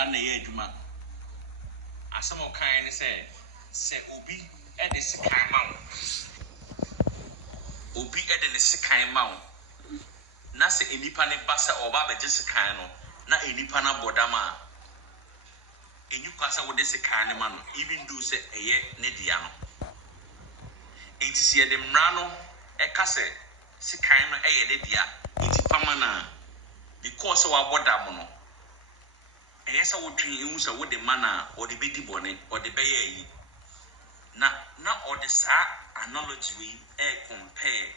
man ye juma. Asam kind say Obi at the Sikai Mount. Obi at the Sikai Mount. Nasa inipane basa or baba just a kind na inipana bodama. In you pass out this kind man, even do say a ye nediano. Ain't see them rano, a casse, Sikano a nedia, it's pamana. Because of our bodamono. And yes, I would use a wood the manna or the baby bonnet or the bay. Not all the sa analogy we compare.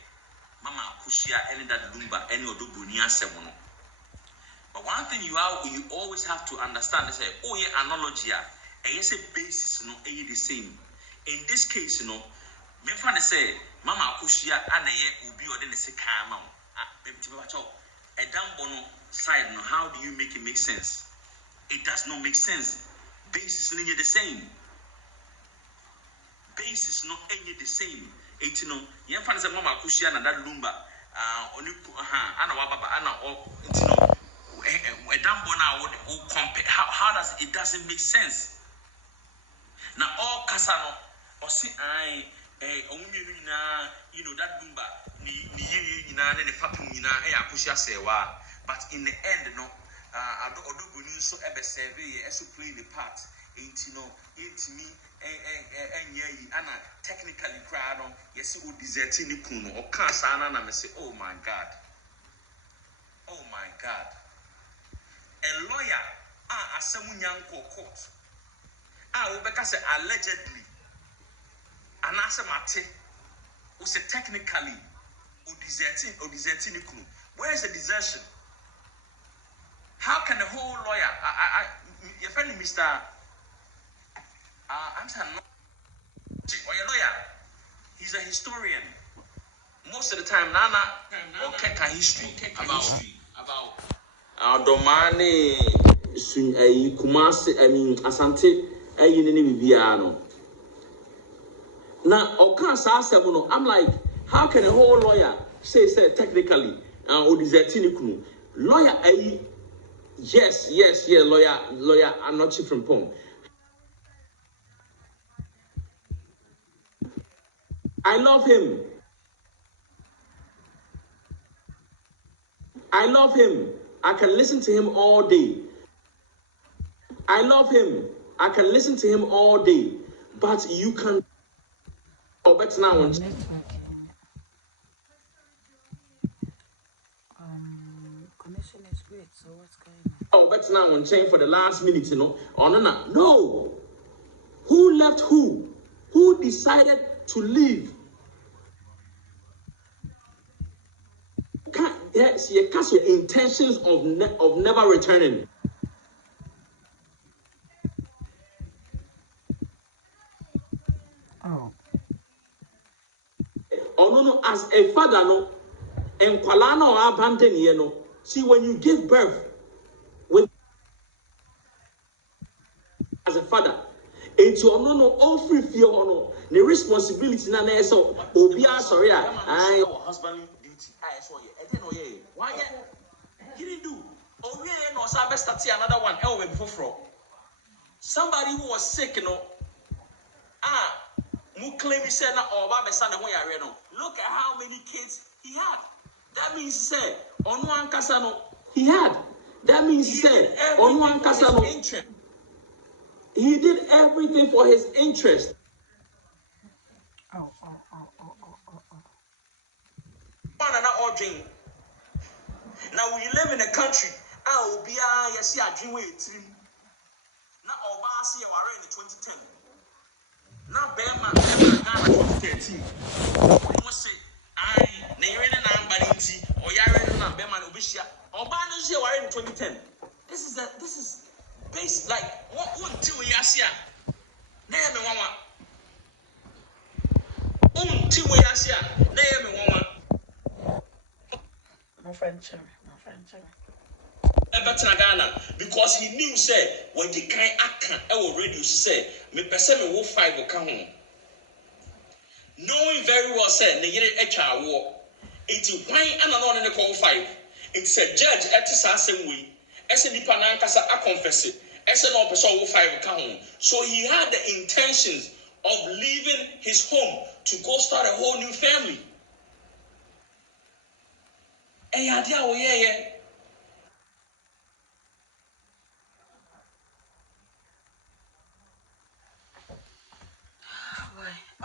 Mama Akosua any that Lumba any of the Broniii semono. But one thing you always have to understand is oh yeah analogy and yes a basis no the same. In this case, me fan say Mama Akosua and will be or then say calm a damn bono side no how do you make it make sense? It does not make sense. Basis is the same. Basis not any the same. It's you find some Mama Akosua and that Lumba Anna Wababa Anna or a damn bona would compare how does it doesn't make sense. Now all Casano or see I that Lumba ni na the Fatum Nina Akosua Serwaa, but in the end I don't so ever survey as to play the part. It's me and technically crowd on yes, who deserting the kuno or Kasana and I say, oh my God. A lawyer, as someone young court. Rebecca said allegedly, and Asamate who said technically who deserting the kuno. Where is the desertion? How can a whole lawyer, your friend Mr. I'm saying, or your lawyer, he's a historian. Most of the time, Nana okay, history about Domani, Kumasi, Asante, Viviano. Now, I'm like, how can a whole lawyer say technically, or deserting lawyer, yes, lawyer, I'm not chief from Pong. I love him. I can listen to him all day. But you can. Oh, better now. Connection is great. So what's going on? Oh, better now on chain for the last minute, Oh no. Who left who? Who decided to leave? Yes, you cast your intentions of never returning. Oh no, as a father, no, and Kwalana or abandon, no. See, when you give birth with as a father, it's your no all free fear no the responsibility na so obia sorry I husband duty I saw you I didn't know why he didn't do oh yeah no so best start another one before somebody who was sick mu claim he said na oba be son ho yare no look at how many kids he had. That means say on one kasa no he had. That means he said on one kasa no he did everything for his interest. Oh. Now we live in a country. I will be yes, I dream with it. Now Obama see in the 2010. Now Bempomaa 2013. We must say I or Yaren Bempomaa Obishia. Obama is in 2010. This is based like what until we are here. Name one. Until we are here. Name one. My friend Cherry. Ghana because he knew say when the kind akan already say me person me wo 5 will come home. Knowing very well say ne yere etwa wo. Enti why anano ne call 5. It said judge at asem we. Ese nipa na nkasa a confess SNL person 5 count. So he had the intentions of leaving his home to go start a whole new family. Yeah.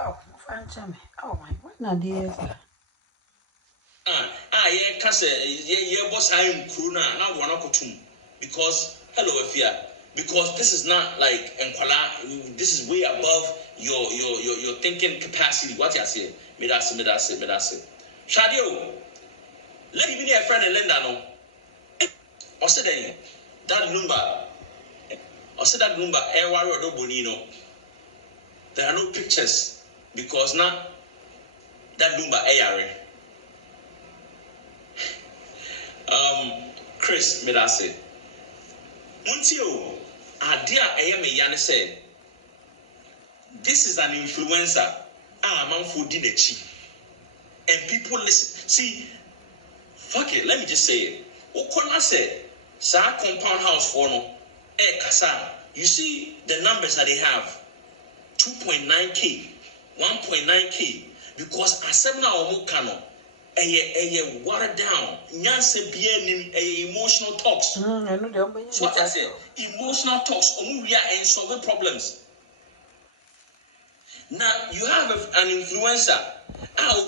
Oh, French me. Oh my, what na dear? Yeah, cause yeah, boss I am crew now one okutum because hello Efia, because this is not like Nkwala, this is way above your thinking capacity. What you say? Me that say. Shadio, let me be a friend and lend no. Or say that Lumba, or say that Lumba, Ewa do Bonino. There are no pictures because now that Lumba Ayare. Chris, me that say. Muntio, Adia Ayame Yan said, this is an influencer. Man for dinner cheap. And people listen. See, fuck it, let me just say it. Okona said, Sa compound house for no, Kasa. You see the numbers that they have 2.9K, 1.9K, because Asemna Omukano. A watered down, Nyanse Bien, emotional talks. So what I say, emotional talks, we are and solving problems. Now you have an influencer.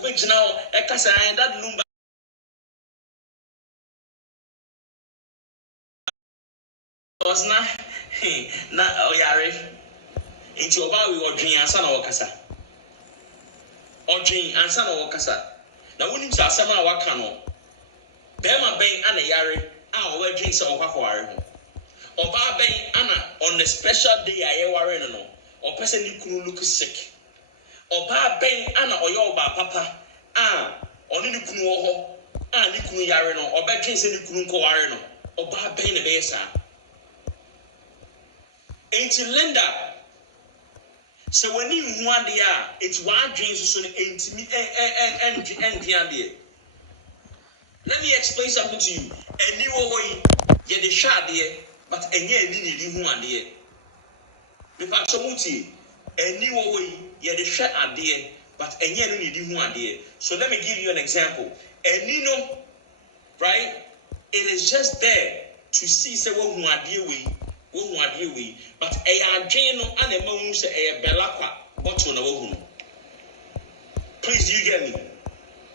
Which now, Ekasa and that Lumba was not, Oyare. Into about we or drink and son or Kasa. Or drink and son or Kasa. Now, when you say Sama Wakano, Bema Bang and a Yari, our drinks of Hakwari. Or Bar Bang Anna on a special day I ever no, or person you could look sick. Or Bar Bang Anna or your Papa, or Niku, Niku Yarino, or Bad Drinks and Niku Arino, or Bar Bang the Besa. Ain't you Linda? So when you want the it's one dreams so intimate and let me explain something to you. And you way ye the shard there, but and ye need you one there. The Pachamuti, and you way ye the shard there, but and ye need you one there. So let me give you an example. And you know, right? It is just there to see say what who are dear we. But a jano and a moon say a belacqua bottle of woman. Please, do you get me?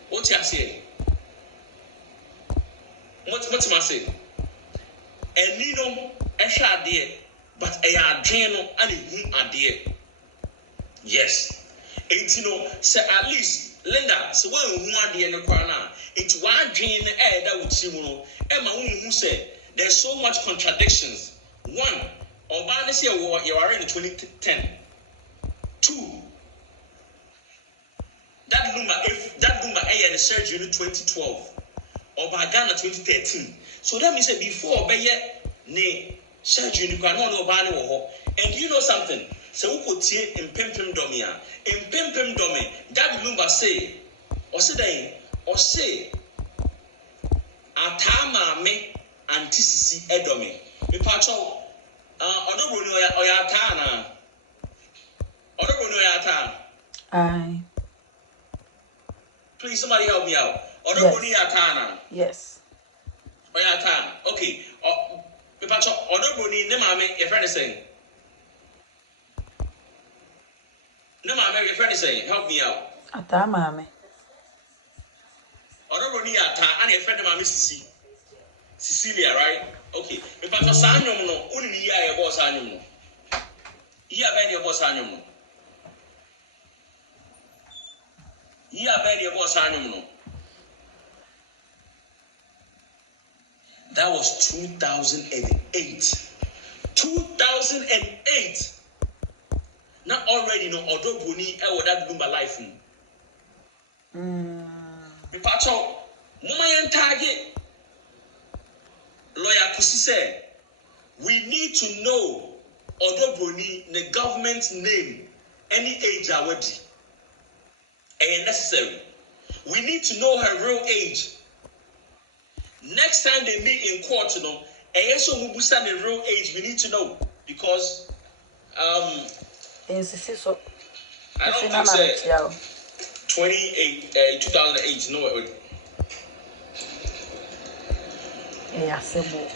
What you say? What am I saying? And Nino, a shard dear, but a jano and a whom are dear. Yes. It's say at least Linda, so one who are dear in the corner. It's one dream that would see Emma who said there's so much contradictions. One, Obama say you are in 2010. Two, that Lumba A and surgery in 2012. Ghana 2013. So that means that before ne surgery you can know Obama. And you know something? So we could see in Pempem Domia. In Pempem Domi, that Lumba say, or say, Atama me antisisi edomi. Me pacho Broniii oyatana. Broniii oyatana. Aye. Please somebody help me out. Broniii oyatana. Yes. Oyatana. Okay. Me pacho Broniii ne Maame your friend is saying. Ne Maame your friend is saying help me out. Ata Maame. Broniii ata and your friend Maame Sisi. Cecilia, right? Okay. If I was Sanyum, no, only year was Sanyum. Year bed was Sanyum. Year bed was Sanyum. That was 2008. 2008. Not already, no, although Broniii, I would have Lumba life. The patrol, Mama target. Lawyer Kusi said, we need to know Broniii, the government's name, any age already. And necessary. We need to know her real age. Next time they meet in court, And yes, so we the real age, we need to know. Because so. I don't think so. 2008, no. Yeah, simple.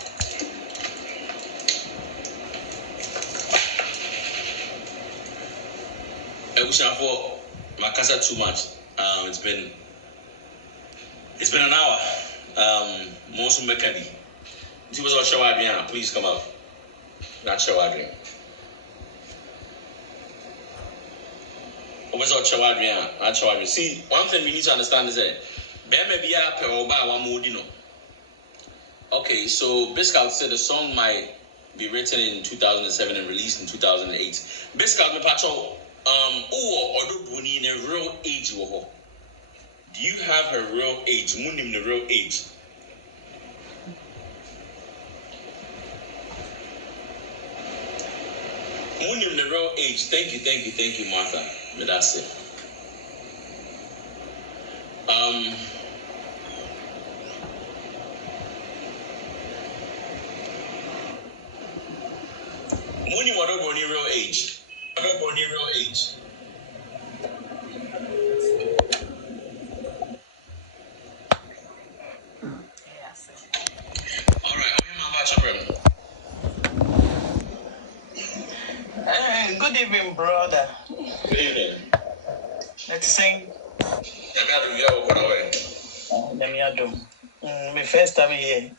I wish I for my casa too much. It's been an hour. Most Mekadi. It was all show Adrian. Please come out. Not show Adrian. It was all show Adrian. Not show Adrian. See, one thing we need to understand is that Bempomaa be a per oba one more dino. Okay, so Biscout said the song might be written in 2007 and released in 2008. Biscout me patrol or do Broniii in a real age wo. Do you have her real age? Munim the real age. Munim the real age. Thank you, Martha. But that's it. Munim what do Broniii real age? What do Broniii real age? Good evening, brother. Good evening. Let's sing. Let me do. My first time here.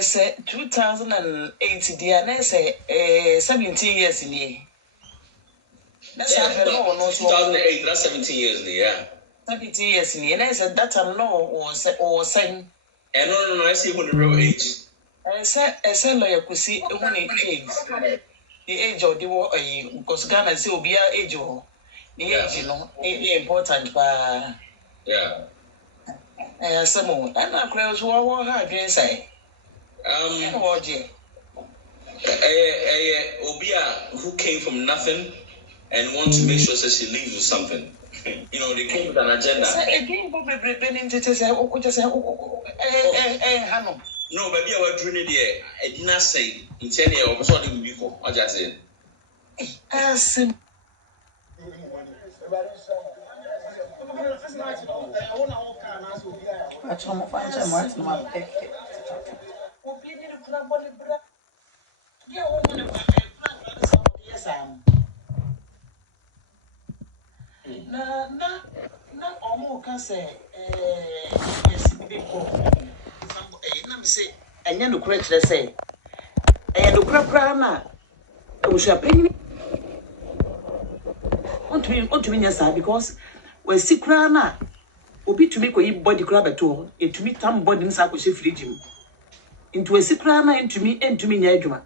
Say 2008 dear, let's say 17 years in here. That's 2008, that's 17 years in here. 17 years in here. And I said that I know or saying. And no, I see when the real age. I said like you see when age. The age of the war, because Ghana say be age or the age, you know, important, but yeah. Some more. And I close what I can say. Obia who came from nothing and want to make sure that she leaves with something. You know, they came with an agenda. No, but I was doing it there. I did not say in 10 years or so before. I just said. Na omo can say yes say anya no kura kire say no kura na we should pay want to me yes because we see kura na obi to make ko body kura beto e to me tam body nsa ko she fridge mu into we see kura na into me nya adwuma.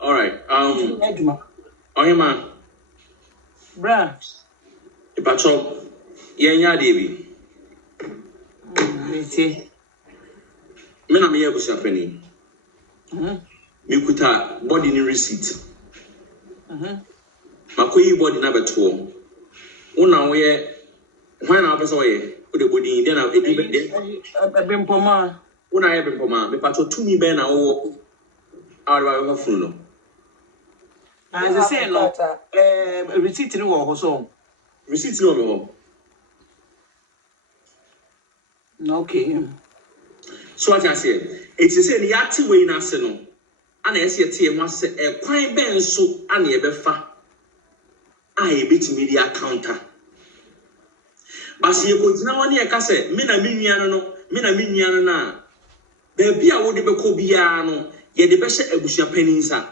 All right, adwuma Oyema bra Ipacho yenya debi me na me yabusa pani me kuta body ni receipt makoyi body na beto una we when na person we the body then na Bempomaa una ye Bempomaa me pacho tumi be na wo awa we funu no as I say no receipt ni wo so receipt no me okay. So what I say, it is a yati way na se no. Ana ese tie mo se e kwan ben so ana e befa. A e bitimi di accounta. Basi ye ko tina woni e ka se me na menua no na ba bia wo de beko bia no ye de be hye abusua pani nsa.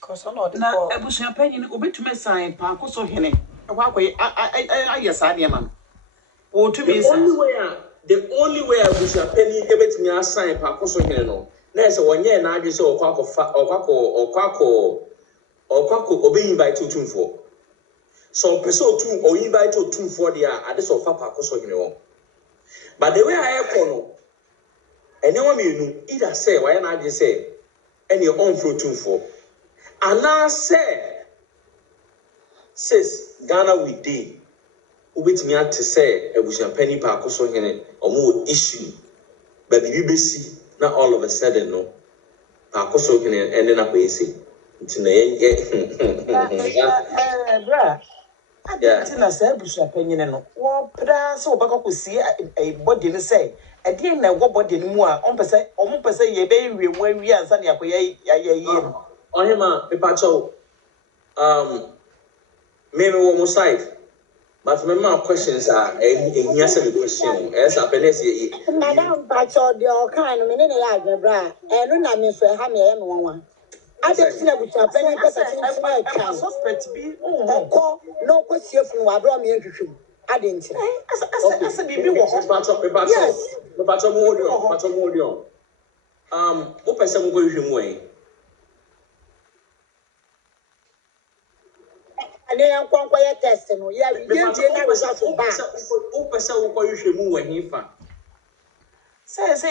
Cause no Na abusua pani ni obetume sign pa Akosua hene. Akwakoy ayesa de man. The only way I wish a penny get me a sign for Akosua here no. There's a 1 year now just or quaco obey invite to 2 so person 2 or invite to 2 for the at this of Akosua here. But the way I call and no one either say why not just say any own fruit 2 for. And now say says Ghana we did. Ubit me to say, a bush and penny park or so in it, or more issue. But the BBC, not all of a sudden, no. Park or so in it, ending up easy. It's in Bra. I didn't say bush opinion no. Well, so back could see a body say. I didn't know what body more. On per se, ye baby, where we are, Sunny, on him, a pacho. Maybe one more side. But my questions are a yes, a question. As a penny, Madame Pacho, the all kind of minute like the bra, and I miss for Hammy and one. I don't see which are penny better suspect be no question from what brought me into. I didn't say. As a baby, yes, the pacho more. What person will go him way? and then I'm quite testing. Yeah, we didn't get results of back. Who person will go you move when he found? Say, this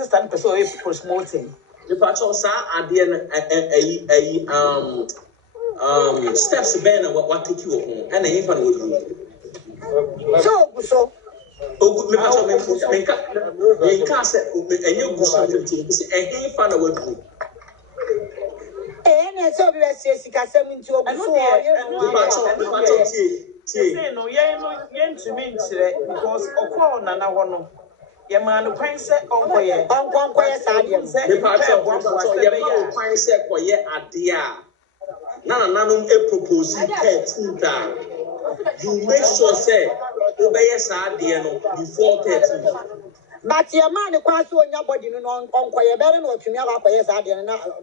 is 10% for smoking. The pacho at the end, steps Ben what take you home, and the infant would do. So. Oh, me pacho me can't say, and you go something, and he found a word. And so we say, Sikasam into a no, yen to me because Oko Nana one. Your man, Quine said, oh, yeah, Uncle Sadian said, the pacho, Quine said, for ye at dear. None a proposing 13 times. You make sure, say, obey us at the before 13. but your man, quite so nobody on Quire better not to me about Quire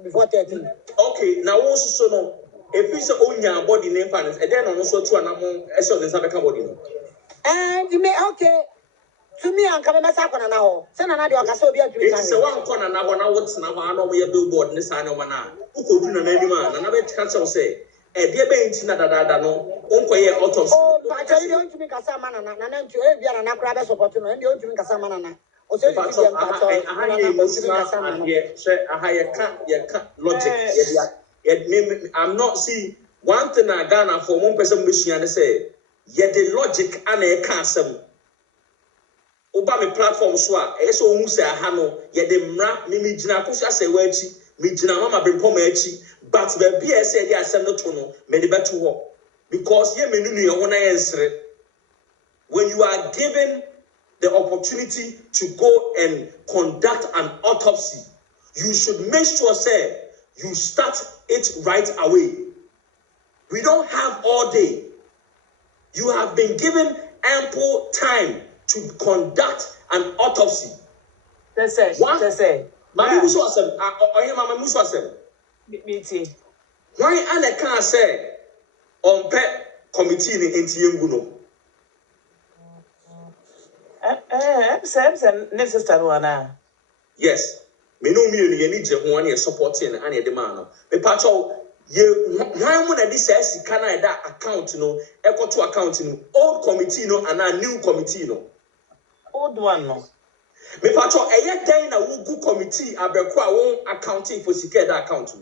before 13. Okay, now also no. If you say own your body name finance, and then also to an among a certain body. And you may okay. To me, I'm coming back on an hour. Send another Akosua to it's a one corner now. What's now? I know we billboard in the sign of man. Who could do an man? Another council say, a dear baby, that no, Uncle Autos. Oh, but I tell you, don't make a salmon and then to every and a crab support, and you don't make a salmon. Or so I'm not see one thing I Ghana for one person mission say, yet the logic and a cancer. Oba me platform so a eso hu se aha no ye de mra me gina Akosua se wa achi me gina mama Bempomaa achi but be be e se dey asem no to no me de beto ho because ye menu ye ho na ye nsere. When you are given the opportunity to go and conduct an autopsy, you should make sure say you start it right away. We don't have all day. You have been given ample time to conduct an autopsy. That's it. Maame muso asem. Mama muso asem. Meeting. Why Anna can't say on pet committee in Tiengu no? Sam, necessary one. Yes. Me no me you need to one year supporting and a demand. Me pacho you why would this say can that account no equal to account no old committee no and a new committee no. Old one no. Me pacho eye den na wo gu committee abeko a won accounting for secure that account.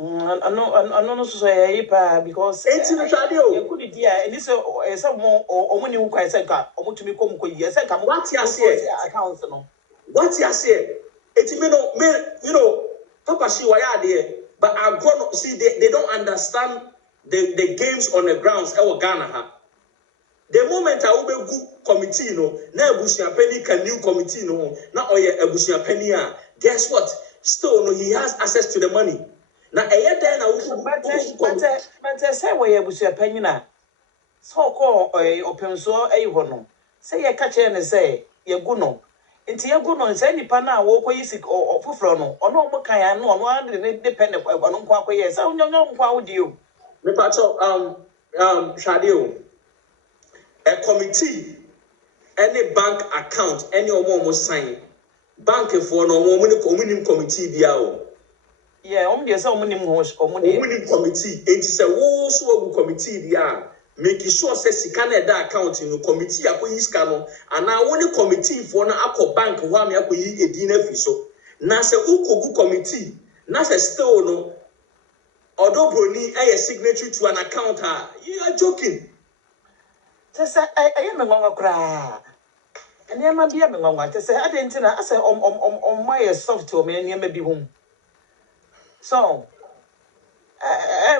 I know so pa because you could dear and this some more or money who quite said or to me come yes I come what you say accounts no. What you say it me you know Papa she why there but I grown see they don't understand the games on the grounds e Ghana ha. The moment I will go committee no, na ebusia penny can new committee no, na oye ebusia penny a. Guess what? Still no, he has access to the money. Na eye den na wo but say we ebusia penny na. So call open so ho no. Say ye catch and say ye go no. Nti ye go no say nipa na wo koyi sik ofofro no. Ono omo kan ya no ono depend ono kwa koyi. Say onyo nkwa wo di o. Me pacho Shadio. A committee, any bank account, any almost sign, bank for no winning committee biao. Yeah, there's so many winning committee. It is a whole committee dia. Making sure says you can that account in the committee iskano and now only committee for na akọ bank wa me akoyi edin afi so. Na se ukogu committee, na se still no Although Broniii a signatory to an account, you are joking. I am a mama cry. And there might be a mama to say, I didn't know. I say, on my software, me and maybe home. So,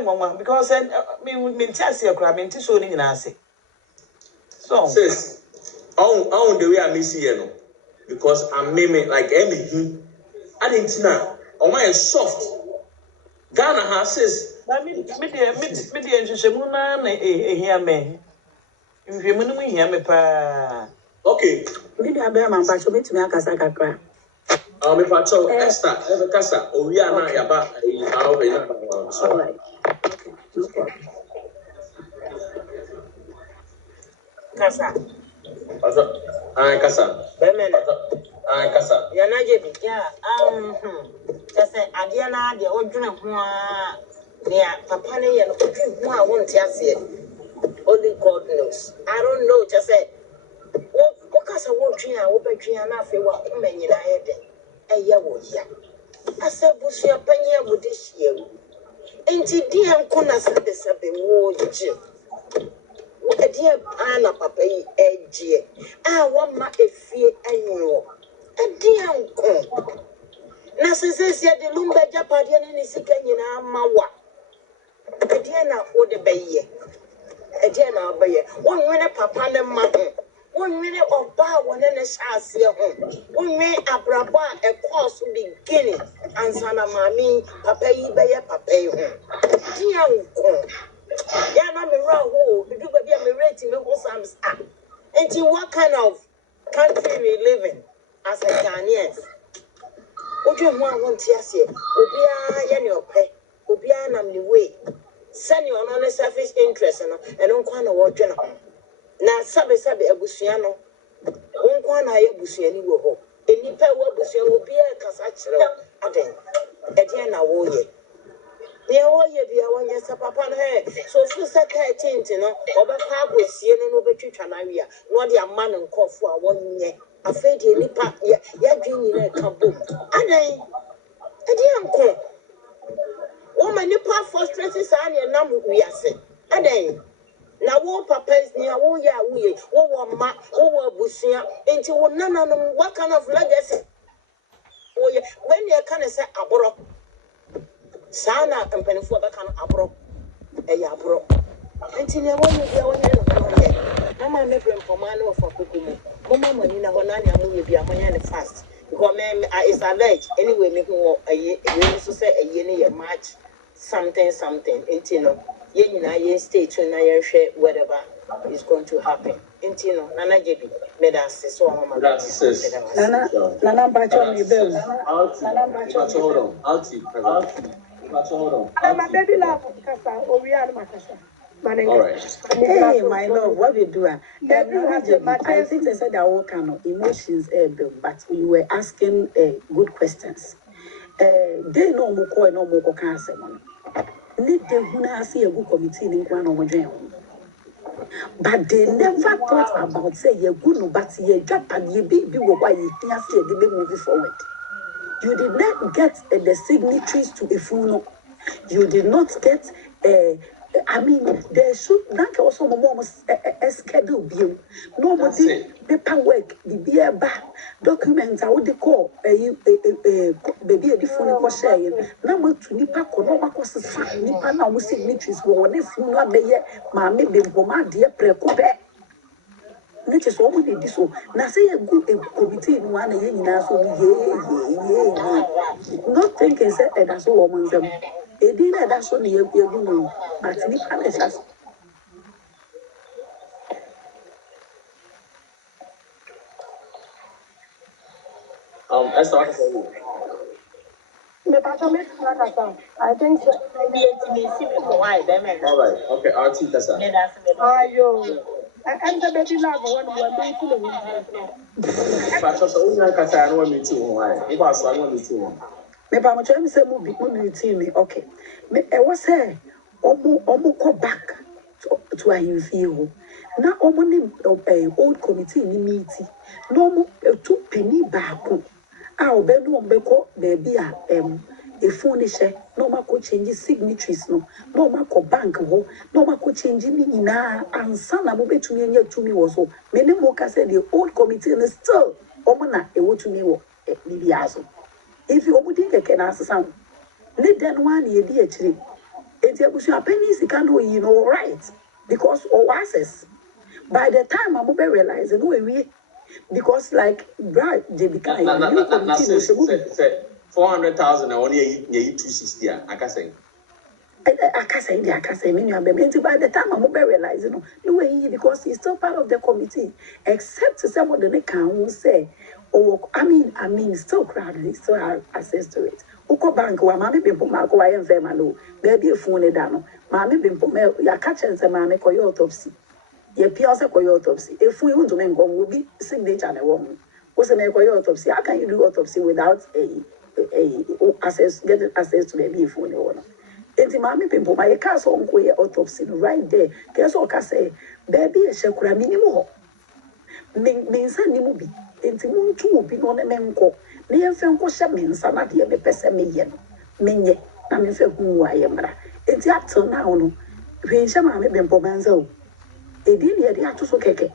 mama, because I mean, Tassia crab into showing in us. So, Sis, on the way I miss you, because I'm miming like Emmy. I didn't know. On my soft. Ghana has sis. Media, Shemuna, hear me. If you hear me, pa. Okay. Media Bearman, but you meet me a Casacra. Me patrol Esther, ever casa, or we are not about All right. Okay, no problem. Casa. Casa. Casa. You're not getting, yeah. Just say, Adiana, the old drink, near Papani and who I won't tell you. Only God knows. I don't know, just say, what casa won't drink, I will be drinking enough. What many I had a year was young. I said, Bush, your penny with this year. Ain't it dear Kunas had the seven war, a dear Anna Papa, a dear. I want my fear annual. A dear uncle. Nasa says, the Lumba'S Japadian is a Kenyan Mawa. A dear now, what the bay. A dear now, bay. 1 minute, Papa and Mother. 1 minute of bar, 1 and a chance here home. 1 minute, a braba, a course will be beginning. And Sana Mami, Papa, Bayer, Papa, dear uncle. Yana Miraho, you do be a rating, no Sam's up. And in what kind of country we live in as a Ghanaians? Would you want to say, Obia, Yanio Pay, Obia, Namly way, send your non selfish interest and don't want to general. Now, Sabe a Busiano, Unkwana Busiani will hope. A Nipa Busian will be a Casachero, Aden, Ediana Woye. Yeah, be a 1 year upon her. So, if you said 13, or back with Siena no better Chanaria, not your man and call for 1 year. A fade in Nipa, ya dreaming a kaboom. And a dear uncle. Woman, Nipa frustrates and number we are saying. And then, now, papa's near, we, ma, busia, into none of them. What kind of legacy? When you can say abro. Sana and Penfold can abro a yabro. Until you want to be a Mamma make Bempomaa for Kukumu. Mamma, you know, Honania will be a man fast. Because is alleged anyway, make more a year, to say a year March, something, Intino. Yen stay to Naya share whatever is going to happen. Intino, Nana Jebi, Medas, so Mamma, Nana Bacho, me bill. Hold on. My baby love, Casa, or we are Macassa. All right. Hey, my love, what we do? I think they said that all kind of emotions, but we were asking good questions. They know more no more cancer. Need the Huna see a good committee in one. But they never thought about say you're good, but you drop and you be why you can't see the moving forward. You did not get the signatories to a funeral. You did not get I mean, there should not also a schedule view. Nobody paperwork, the beer back documents. I would call baby a different share. Number 2 Nipa Konoba was Nipa now signatories were if you not be Maame Bempomaa dear precope. Which is what we did this one. Now say a good committee in 1 year in us not thinking said that's all woman's them. A dinner that's only a good but Nipa is us. Esther, I think so. all right. Okay, I'll teach us. And the baby love one me pa mo tell me say mo be team me okay me e was say omo go back to a infio na omo ni old committee ni meeting no mo to penny back a obenu ombeko baby a a phone share, no ma ko change signatories no ma ko bank ho no ma ko change ni nyina ansa na mo betumi anya tumi wo so me ne mo ka say the old committee is still omuna e wo tumi wo bibia so if you obudi keke na asesa ne den one ye di akire enti abusu apeni sika no you know right because or access by the time I'm realize no we because like Brad JB Kai you committee say 400,000 only 260 I can say by the time I'm realizing no way because he's still part of the committee except someone that can say oh I mean still crowded still have access to it Uko bank wa Maame Bempomaa ko ayen fema no baby phone da no Maame Bempomaa ya catch and say Maame ko autopsy ye pia say ko autopsy if we want to make will be signature na wo what's an autopsy how can you do autopsy without a access get access to baby phone no enti Maame Bempomaa ye ka so onko ye autopsy right there ke so ka say baby e shekura minimum ho mensa ni mu bi enti muntu obi no na menko na ye fe nko hye mensa na de me pese meye no menye na me fe hu wa ye mra enti up till now no hwe hye Maame Bempomaa nza o edi ne de ato so keke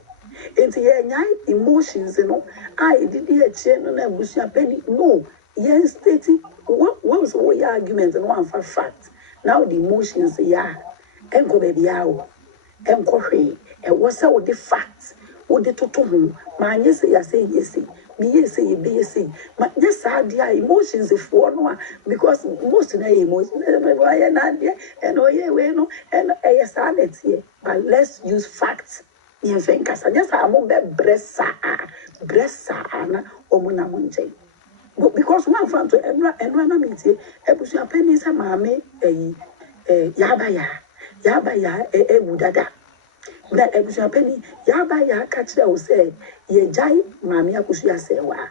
enti ye nyai emotions no I did ye che no na busu apeni no ye state what was all your arguments and one for fact now the emotions ya enko baby awo enko hwe e wose wo the facts wo de toto ho ma anye se ya say yes me yes ye be yes ma yes dia emotions for no because most na emotions why na dia and oh yeah we no and yes sanity but let's use facts in fenkasa just am be bressa na omuna munje because one fan to enra na metie ebusu apeni se Maame yaba ya wudada na ebusu apeni yaba ya ka kire wo se ye jai Maame Akosua Serwaa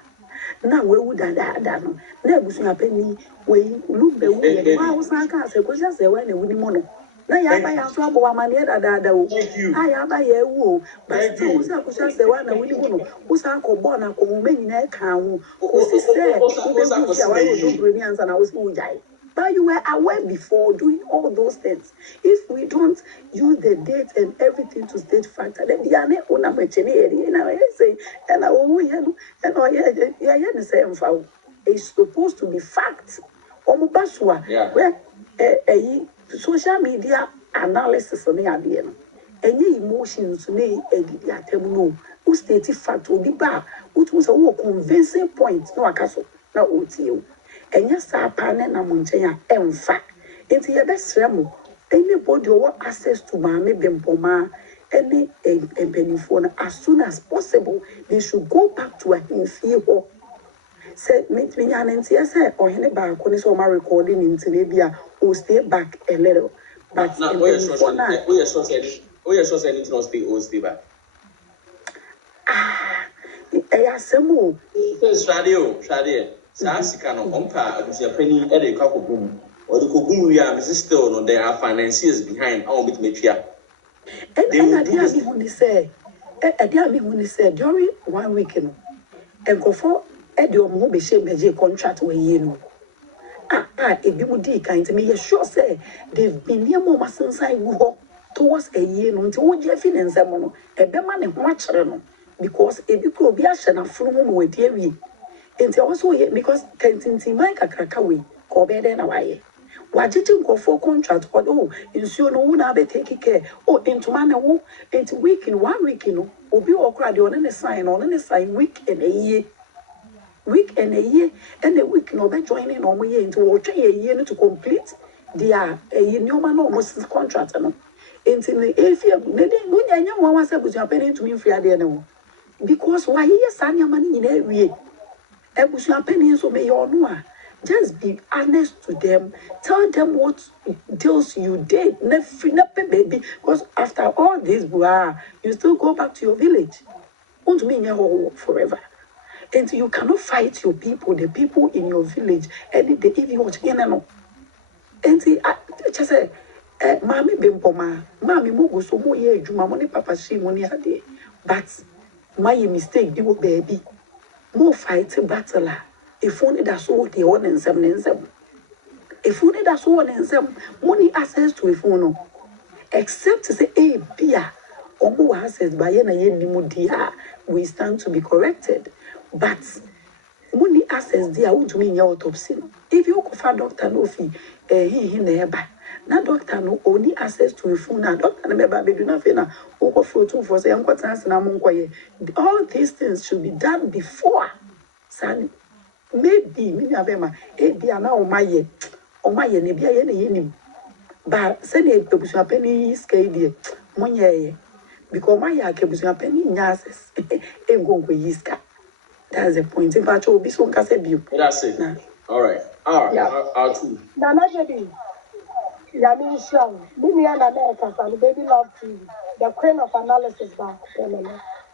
na we wudada no na ebusu apeni we Lumba'S ye wa wo san ka se Akosua Serwaa na wuni mo no na yaba ya so abo amane dada wo yaba ya ewu but wo se Akosua Serwaa na wuni mo no wo san ko bo na ko mo nyina ka wo wo se se wo be ku ya wa wo do ni ansa na wo se wo jai. But you were aware before doing all those things. If we don't use the date and everything to state factor, then the ane una mecheni na say and the same foul. It's supposed to be fact. Omubaswa where social media analysis on the idea. Any emotions ne no who state fact will be bad, which was a convincing point no akaso na otie. Enya sa pane na munchenya emfa enti ye besre mo anybody who want access to Maame Bempomaa any benefit as soon as possible they should go back to a himfie ho say me nya nti say ohene ba ko ni so ma recording nti na bia o stay back a little but now we are sure say anything no stay back asemu Shade Sasika no ompa abusia pani e de kwakogum or the kogum we are still no there are financiers behind how bit metria and I say during 1 week no and go for e de omo be shame be contract we ye no ebi mu di kan to me sure say they've been near more masensan wo towards a year no nti wo je finance mo no e be ma ne ho akere no because ebi ko obi ahye na furu mu we die wi enti also because tentinti man kakraka we ko be dey na waye wajiti nkofo contract oh insuo no wo na be take care oh intuma ne wo enti week in 1 week no obi okra de on ne sign week and a year and a week no be joining no mo ye enti wo twa ye no to complete their nyoma no almost contract no enti if you no nya nwa wa say busu apeni to me free ade ne wo because why yes anyama ni nyina awie ebusu apeni so me yo no a just be honest to them. Tell them what deals you did. Never baby. Because after all this, you still go back to your village. Won't mean you forever. And you cannot fight your people, the people in your village. And they give you what you know. And just say, Maame Bempomaa, Maame Mogo so mo ye juma money papa she money ade. But my mistake, you baby. More fight battle. If only that's all the 1 and 7 and 7. A phone that's one and some money access to a phone, except to say, hey, beer, or access by any we stand to be corrected. But money access there would mean your autopsy. If you offer doctor no fee, he nearby. Now doctor no only access to a phone. Now doctor never be do nothing. Over for say I'm all these things should be done before. Son, maybe me avema be na o maye ne bia ye ne yenim. But say ne ebusu penny skade monye because my akebusua penny nyases e go yiska. That's the point. In fact, be so can say that's it. All right. Our two. Nana Jadi, Yamin Shang, Bimian America, and Baby Love TV, the queen of analysis back.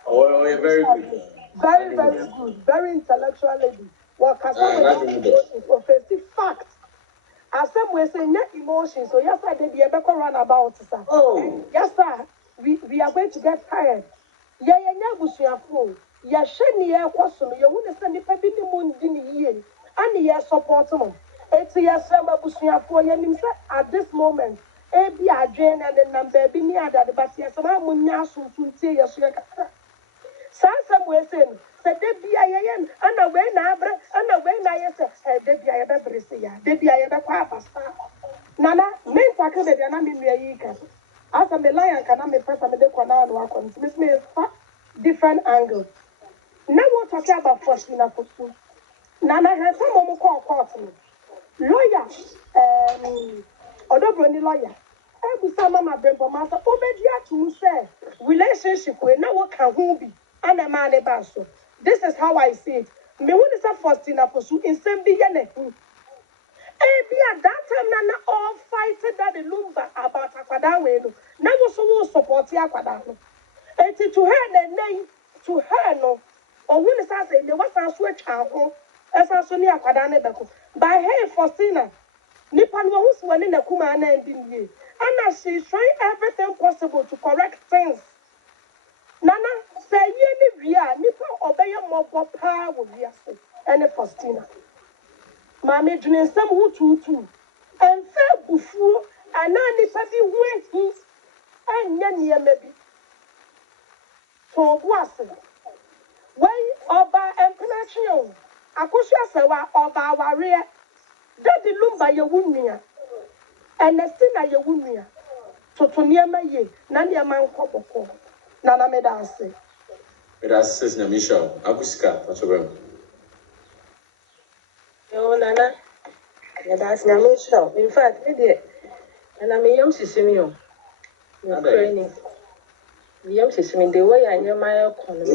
Oh, yeah, very good. Very, very good. Very intellectual lady. What can is offensive fact. As some way say net emotions. So yes, I did the ever run about, sir. Oh. Yes, sir. We are going to get tired. Yeah, Busia fool. Ya sheni ya kwaso ya wune se nipa bi ni mu ndi ni yie ani ya support no eti ya sema busuafo ya nim se at this moment e bi adwen na the number bi ni adade but ya sema mu nya asunsun tie ya so ya kaka sansa mu ese no se de bia ya yen ana we na abre ana we na ye se de bia ya be brese ya de bia ya be kwa pasta nana me ntaka be bia na me nua yi ka asa me lion kana me pesa me de kwa na no akọ ntimi me different angles. Now we're talking about first in a person. Nana has some more court. Lawyer, other Broniii lawyer. Every summer, my Bempomaa, Obedia to say relationship with now what can who be and a man about so. This is how I see it. Me when is a first in a person in same beginning. At that time, Nana all fighting that the Lumba'S about Akadawe. Now also support Akadawe. And to her the name to her no. Or when it's saying they was a switch out, as a Sonia Akadane Beko. By hey, Faustina, Nipan was one in the Kumana and Dingy. And she's trying everything possible to correct things. Nana, say ye Nipa obey more power with yes, and a Faustina. Maame, doing some who too. And fair buffoo, and Nipa be waiting, and yan maybe. So what's it? When Oba Empenation, Akosua Serwaa Oba Warrior, Daddy Lumba'S Yewunia, and Nestina Yewunia, Totoniama ye, Nanya Man Kopoko, Nana Medase. It has says Michelle, Aguska, what's your name? No, Nana, that's Michelle. In fact, idiot, and I'm a young Sissimio. Training. Yes, the way I know my economy.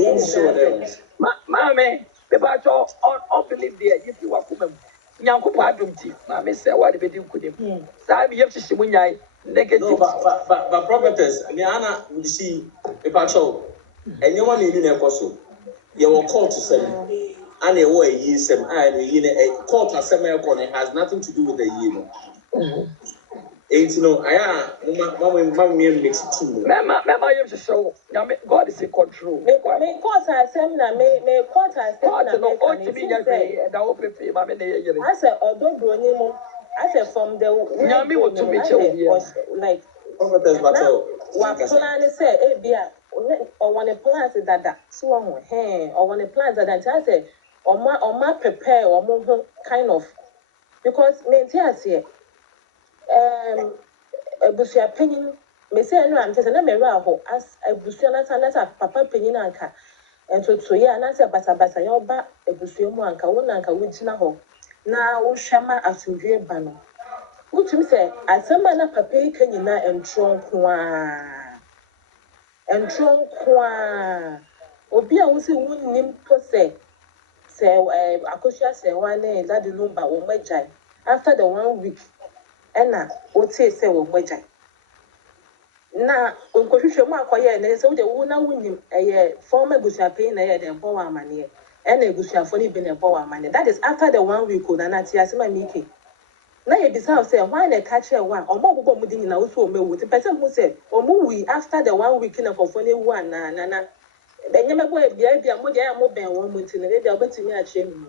Maame, the batch of believe there, if you are coming. Yanko Padumti, Maame said, what did you could him? Sam, you have to see when I negative. But prophetess, Niana, we see a patch of anyone in Akosua. You will call to send, and a way ye some, and a call to send has nothing to do with the year. Ain't no, I am, Mammy makes it too. Mamma, you to show. God is in control. May court I send, may court I send, no, ought to be and I open for you, Mammy. I said, although Broniii, I said, from the Yami want to meet you, like, what plan is said, or one a plant that so or one a plant that I said, or my prepare or more kind of because maintain here. Busia penny may say no, I'm just an American as a Busiana Sanata, Papa Peninanka, and to ya and answer Basa your back a Busiamanka, one anka which now now Shama as you dream banner. Which him say, as some man up a pay canina and trunk Obia was a wound named Pose. Say, Akosua Serwaa name that the Lumba'S will make after the 1 week. Ena otie se wo gbeja na onkohwehwe mu akoye na se wo de wo na wunim former busuapen na ye de bo wa amane ena ebusuafo ni bi na bo wa amane. That is after the 1 week o na na ti asema mike na ye bisa say why na catch e wa omo gbogbo mu di nyina wo so o mewu ti person who say omo wi after the 1 week na fofo ne wu na benyeme bo bia mo dia mo ben wo mu ti na bia obetimi a che mu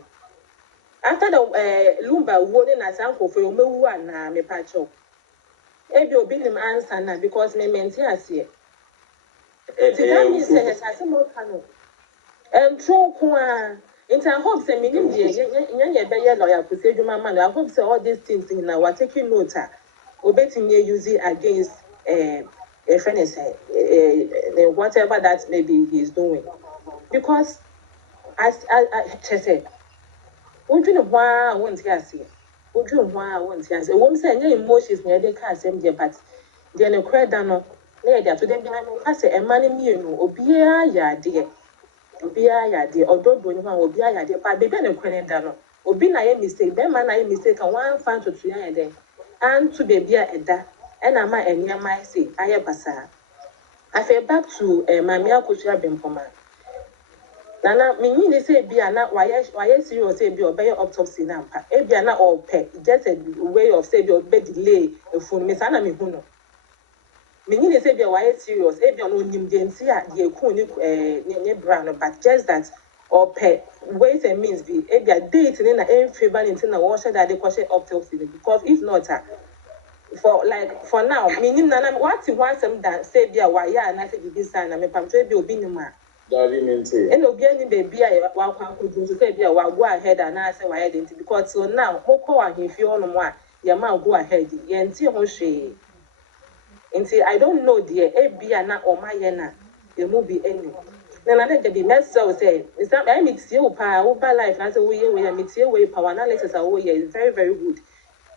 after the Lumba warning as uncle for me one me patcho. Ebi obi nim answer na because me maintain here. That means say as more cano. True kwa. Into I hope say me nim ye be lawyer to say you man. I hope say all these things in now are taking note. Obeting ye use it against a friend is whatever that maybe he's doing. Because as I said, would you know why I want to see? Would you know why I want to see? A woman saying emotions near the car same day, but then a credit dano, near to them behind me. I say, a man in you know, Obia ya dear, or don't do anyone, Obia ya dear, but baby and credit dano. Obina a mistake, then man I mistake, and 1 fan to 3 a day, and to baby at that, and I might and my say, I have a I fell back to Maame Akosua Bempomaa. Nana, me say be na why serious say be obey autopsy na mpa. E be na all pay just a way of say be obey delay e phone me sana me hu no. Me say be why serious e be no nim de nti a de ku ni bra no but just that all pay ways and means be e be a date ni na en favor nti na wo that they question autopsy because if not for now meaning nana what you want them that say be why ya na say be sign na me pam say be obi ni ma. And obi any baby I could say be go ahead and I say why didn't because so now moko ahimfi ono mo a your man go ahead ye nti ho hwe nti I don't know the ebia na o ma ye na the movie any na na be mess say is that I meet you pa wo ba life na say we meet you we power analysis are is very very good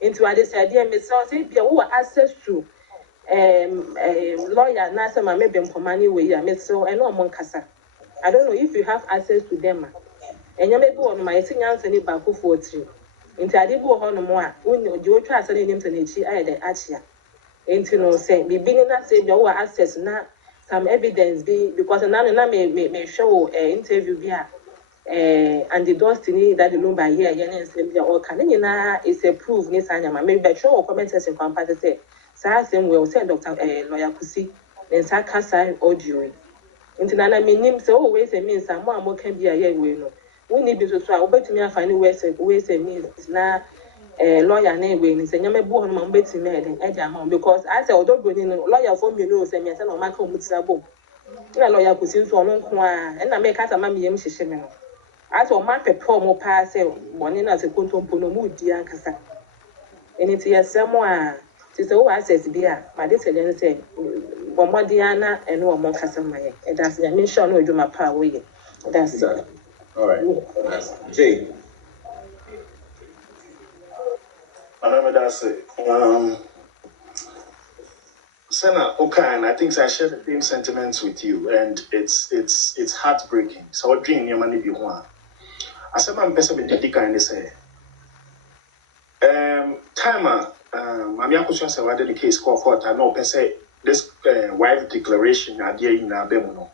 into I said dear me so say be who access to lawyer na say Maame Bempomaa ni we ya me so eno omon kasa I don't know if you have access to them. And you may go on my sing answer any back for 3. Into I did go on more when you try to name to Nichi, I had Achia. Ain't you know, say, be beginning that say your access now some evidence be because another may show interview via and the destiny that the Lumba'S here, and say, or can is a proof, Miss Anyama, maybe show comment section compared to say, Sassim will say Dr. Lawyer Kusi, then Sakasa audio. Nana minim so always a means and more can be a year we know. We need to try to me find ways and means na lawyer name when it's a yama born on betting made and edge because I said, although going lawyer for me knows and yes, and on my communicable. A lawyer could seem so long and I make us a mammy shimmer. As for my promo pass, one in as a contum puno mood, dear Cassa. And it's yes, someone. Tis all I says, dear, my dissident said. One Diana and one more customer, and that's the mission we do my power. That's it. All right. Jay. That's it. Senna, okay, and I think I share the same sentiments with you, and it's heartbreaking. So what dream your money be one? I said my best with the kind of say. Timer, Maame Akosua said why the case called court. I know say this wife declaration idea in Bempomaa.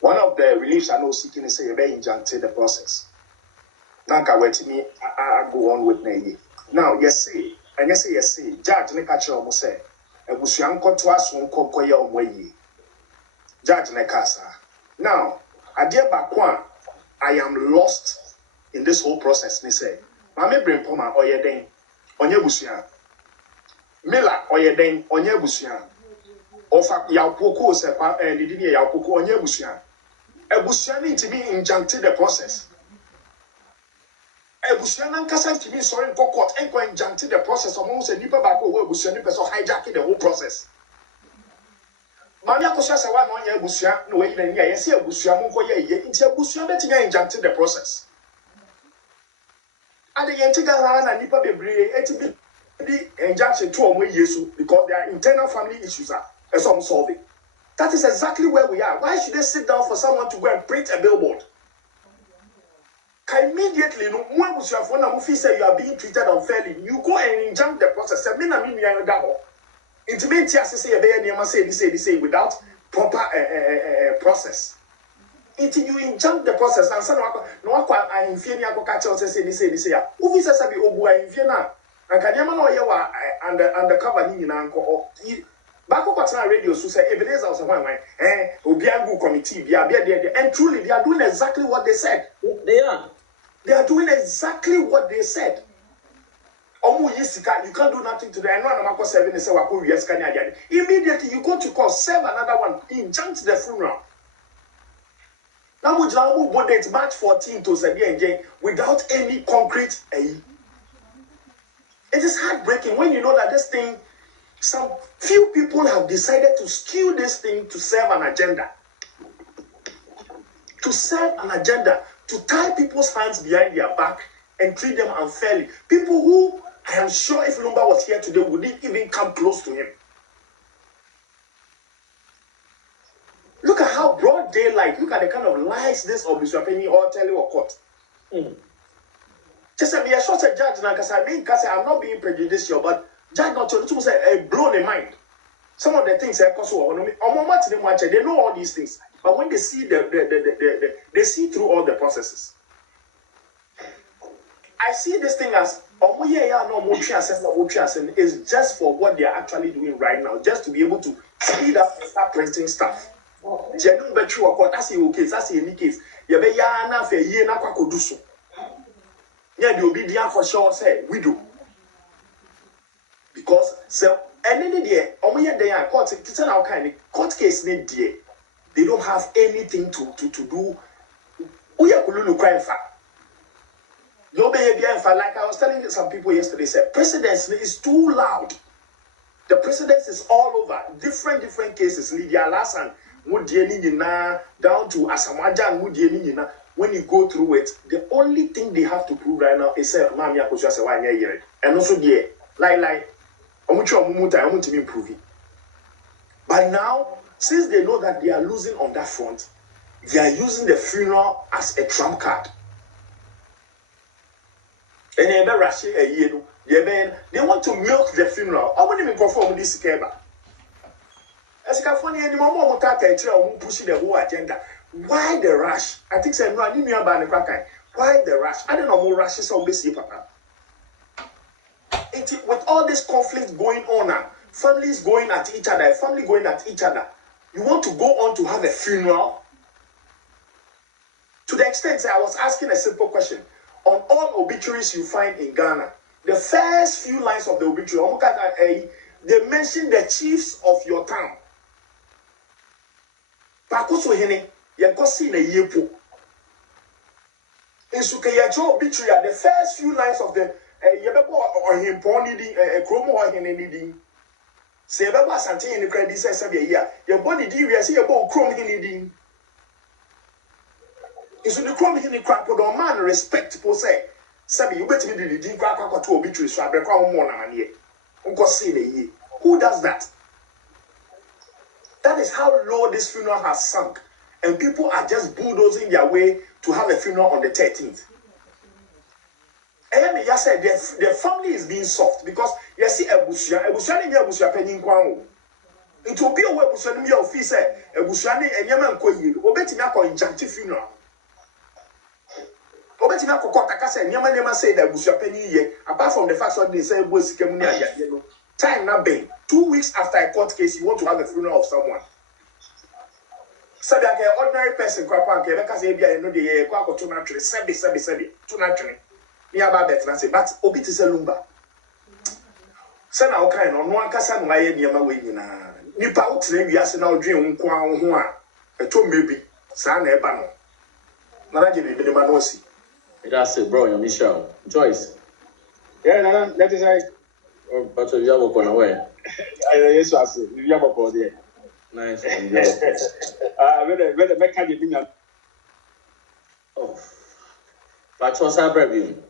One of the reliefs I know seeking is say you better injunct the process. Now I go on with me. Now yes say judge ne catch you say ebusuanko to aso nkoko ye omwayi judge ne kasa. Now idea bakwa I am lost in this whole process ne say Maame Bempomaa oyeden onye busuan Mila oyeden onye busuan ofa yaupoko se pa didi yaupoko onye busuan ebusuan need to be injuncted the process ebusuan ankasa to be sorry for court and go injuncted the process among say nipa ba ko ebusuan ni person hijack the whole process Maame Akosua se wa no onye ebusuan no we na nia yesi ebusuan mo ko ye ye nti ebusuan betimi injuncted the process ade yentiga na nipa bebre etibi the injunction to omo yesu because their internal family issues are some solving. That is exactly where we are. Why should they sit down for someone to go and print a billboard? Immediately, no one was your phone say you are being treated unfairly. You go and injunct the process. Intimate say without proper process. Until you injunct the process and say no I inferior catch say this. Who is a be obu inferior? And Kanyama no yewa undercover ni na nko bako kwatena radio so say evidence was one obiangu committee bia and truly they are doing exactly what they said. They are. They are doing exactly what they said. You can't do nothing to them. I know I'm not serving the Serwaa yes can immediately you go to court, serve another one, injunct the funeral. Now we just date March 14th to Saturday without any concrete. It is heartbreaking when you know that this thing, some few people have decided to skew this thing to serve an agenda. To serve an agenda, to tie people's hands behind their back and treat them unfairly. People who, I am sure if Lumba was here today, wouldn't even come close to him. Look at how broad daylight, look at the kind of lies this Obisuapeni or tell you or court. Just say, me a short judge now, because I'm not being prejudicial, but judge not to say, blow the mind. Some of the things Akosua, they know all these things. But when they see they see through all the processes. I see this thing as is just for what they are actually doing right now, just to be able to speed up and start printing stuff. Genuine betri work, that's a case, that's any case. You be ya na fe ye na kwa koduso. Yeah, the obedient for sure say we do. Because so any day, they are court. It's an kind court case need there. They don't have anything to do. Uya kululu crime fa. Like I was telling some people yesterday, said presidency is too loud. The precedence is all over. Different cases. Lydia Lassan, down to Asamajan, when you go through it, the only thing they have to prove right now is Maame Akosua say 1 year. And also there, like I want to improve it. But now, since they know that they are losing on that front, they are using the funeral as a trump card. And they want to milk the funeral. I wouldn't even conform with this keba. As a funny anymore, pushing the whole agenda. Why the rush? I think say no, I didn't about the why the rush? I don't know more rushes on this papa. With all this conflict going on now, families going at each other, family going at each other. You want to go on to have a funeral? To the extent that I was asking a simple question. On all obituaries you find in Ghana, the first few lines of the obituary, they mention the chiefs of your town. Akosua hene, yakosi na yepo. In Sukayacho obituary, the first few lines of the yebebo or him pony di kromo or hene di. Say yebebo asante in the credit says ya yeboni di we say yebo krom hene di. Isu the crom hene crap or man respect po say. Sabi you bet me the din kwa kwa to obituary so abekwa mo na manie. Unko see na ye. Who does that? That is how low this funeral has sunk. And people are just bulldozing their way to have a funeral on the 13th. And I said the family is being soft because you see Ebusua ni Ebusua penyin kwan o. It will be a Ebusua ni officer Ebusua ni enyama nkoyi. Obetimi akọ injunctive funeral. Obetimi akọ kota say enyama say that Ebusua penyin ye. Apart from the fact that they say Ebu sikemu ni aya no. Time na been 2 weeks after a court case, you want to have a funeral of someone. So that an ordinary person can because they know the quack to naturally, sebi, to naturally. Near Babette, and I say, but Obit is a Lumba. Send our kind on one cassan, my near my way. Nipa out name, we ask now dream, a two maybe, San Ebano. Naraji, the Manosi. That's it, bro, Michelle. Joyce. Yeah, that is like. But you have gone away. Yes, I see. You have a body. Nice. Where the mechanic. Oh. But what's our review?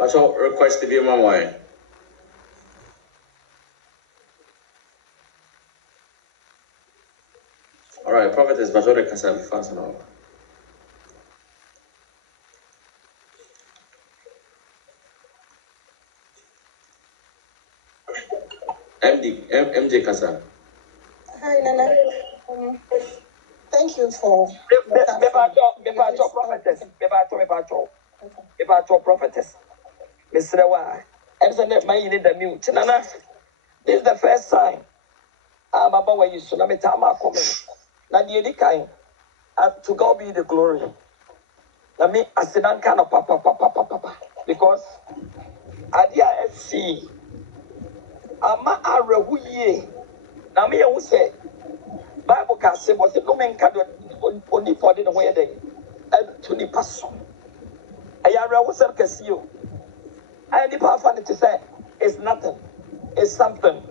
I shall request to be my wife. All right, prophetess, but what can I fast now? MJ Kasa. Hi, Nana. Thank you for. Prophetess. Miss Serwaa. And so that my need the mute. Nana, this is the first time I'm about where you so na me tama coming. Na the edikai to God be the glory. Na me asidan kind of papa because adia FC ama arehu ye na me you say Bible can say was it no men can only for the way they to the person. I arehu say kesi yo. I the power to say it's nothing. It's something.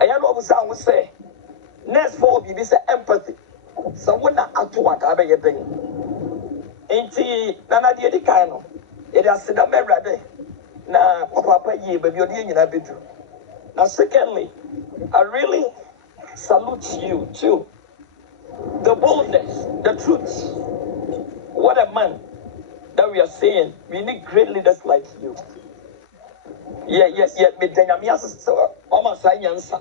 I know what I say. Next for be say empathy. Someone that at work abe ye thing. Enti nana die di kan no. It has said that na papa ye baby odi nyina bedu. Now secondly, I really salute you too. The boldness, the truth. What a man that we are saying. We need great leaders like you. Yeah. Me denyamia so mama say nyansa.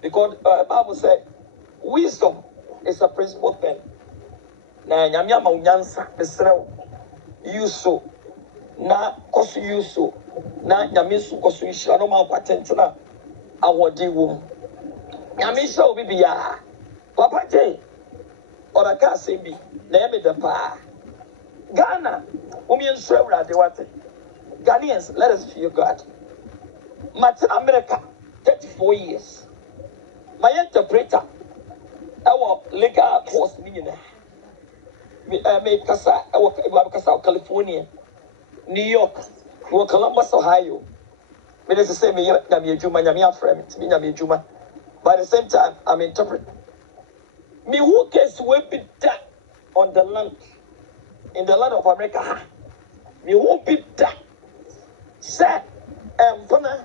Because Bible said wisdom is a principal thing. Na nyamia ma nyansa besrew. Yuso na kosu yuso na nyamisu kosu ishira no ma kwatentena awodi wom. Nyamisha obi biya. Papa J Oraka Sebi na eme de pa. Ghana umi ensure de wate. Ghanaians, let us fear God. Martin America 34 years. My interpreter our legal post ni na. Me kasa our kasa California, New York, Columbus, Ohio. Me dey say me na me adwuma nya me afrem me nya me adwuma. By the same time I'm interpreting. Me who case we be that on the land in the land of America. Me who be that. Say fana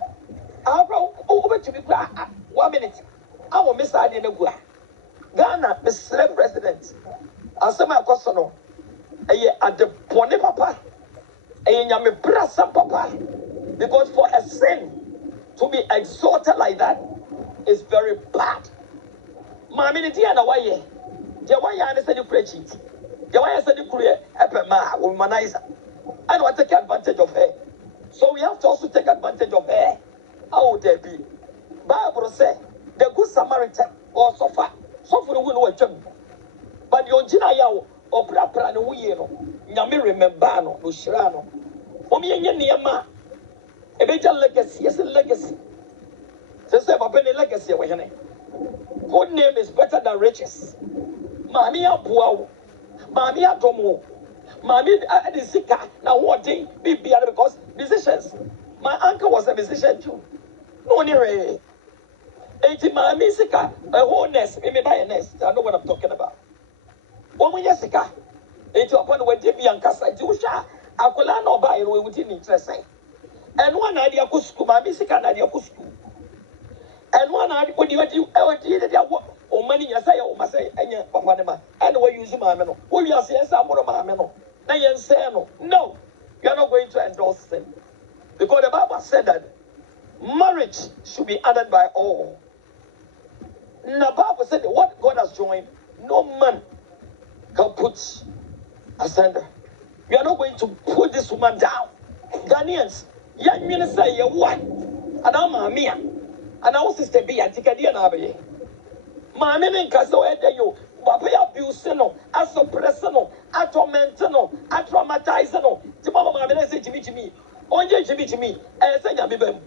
abro over to be 1 minute. I will miss I didn't go. Ghana, Mr. President. Asema Akosua at the Pone Papa. Me brasa Papa. Because for a sin to be exalted like that is very bad. Maame ni tia na waye. Je waye ane se di preach it. Je waye se di kure epema womanizer. I don't take advantage of her. So we have to also take advantage of her. How would there be? Bible say the good Samaritan or suffer. Suffer will know a job. But your Jina Yao or Brapra no Yeno. Yami remember no Shirano. Omi Yama. A major legacy, yes, a legacy. Just say, Papa, legacy. Good name is better than riches. Mamia Puao. Mamia Tomo. Mami Adisika. Now, what thing? Because musicians. My uncle was a musician too. No, near 80 Mami Sika. A whole nest. Maybe buy a nest. I know what I'm talking about. Woman Jessica. It's upon the way Dibianca said, you shall. I could not buy it within interesting. And one idea Cusco, Mami Sika, and idea Cusco. And one idea when you ever did or money, I say, oh, Masay, and your Papa, and where you use Mameno. Will you say some more Mameno? No, you are not going to endorse them. Because the Bible said that marriage should be honored by all. The Bible said that what God has joined, no man can put asunder. We are not going to put this woman down. Ghanaians, young minister, you what? And I'm Maame, and our sister be a Tikadian Abbey. Maame and Caso Edayo, Papa abuse no, a suppressor, a tormentor, a traumatizer. Tomorrow, Maame say Jimmy, only Jimmy, and say Yamibem.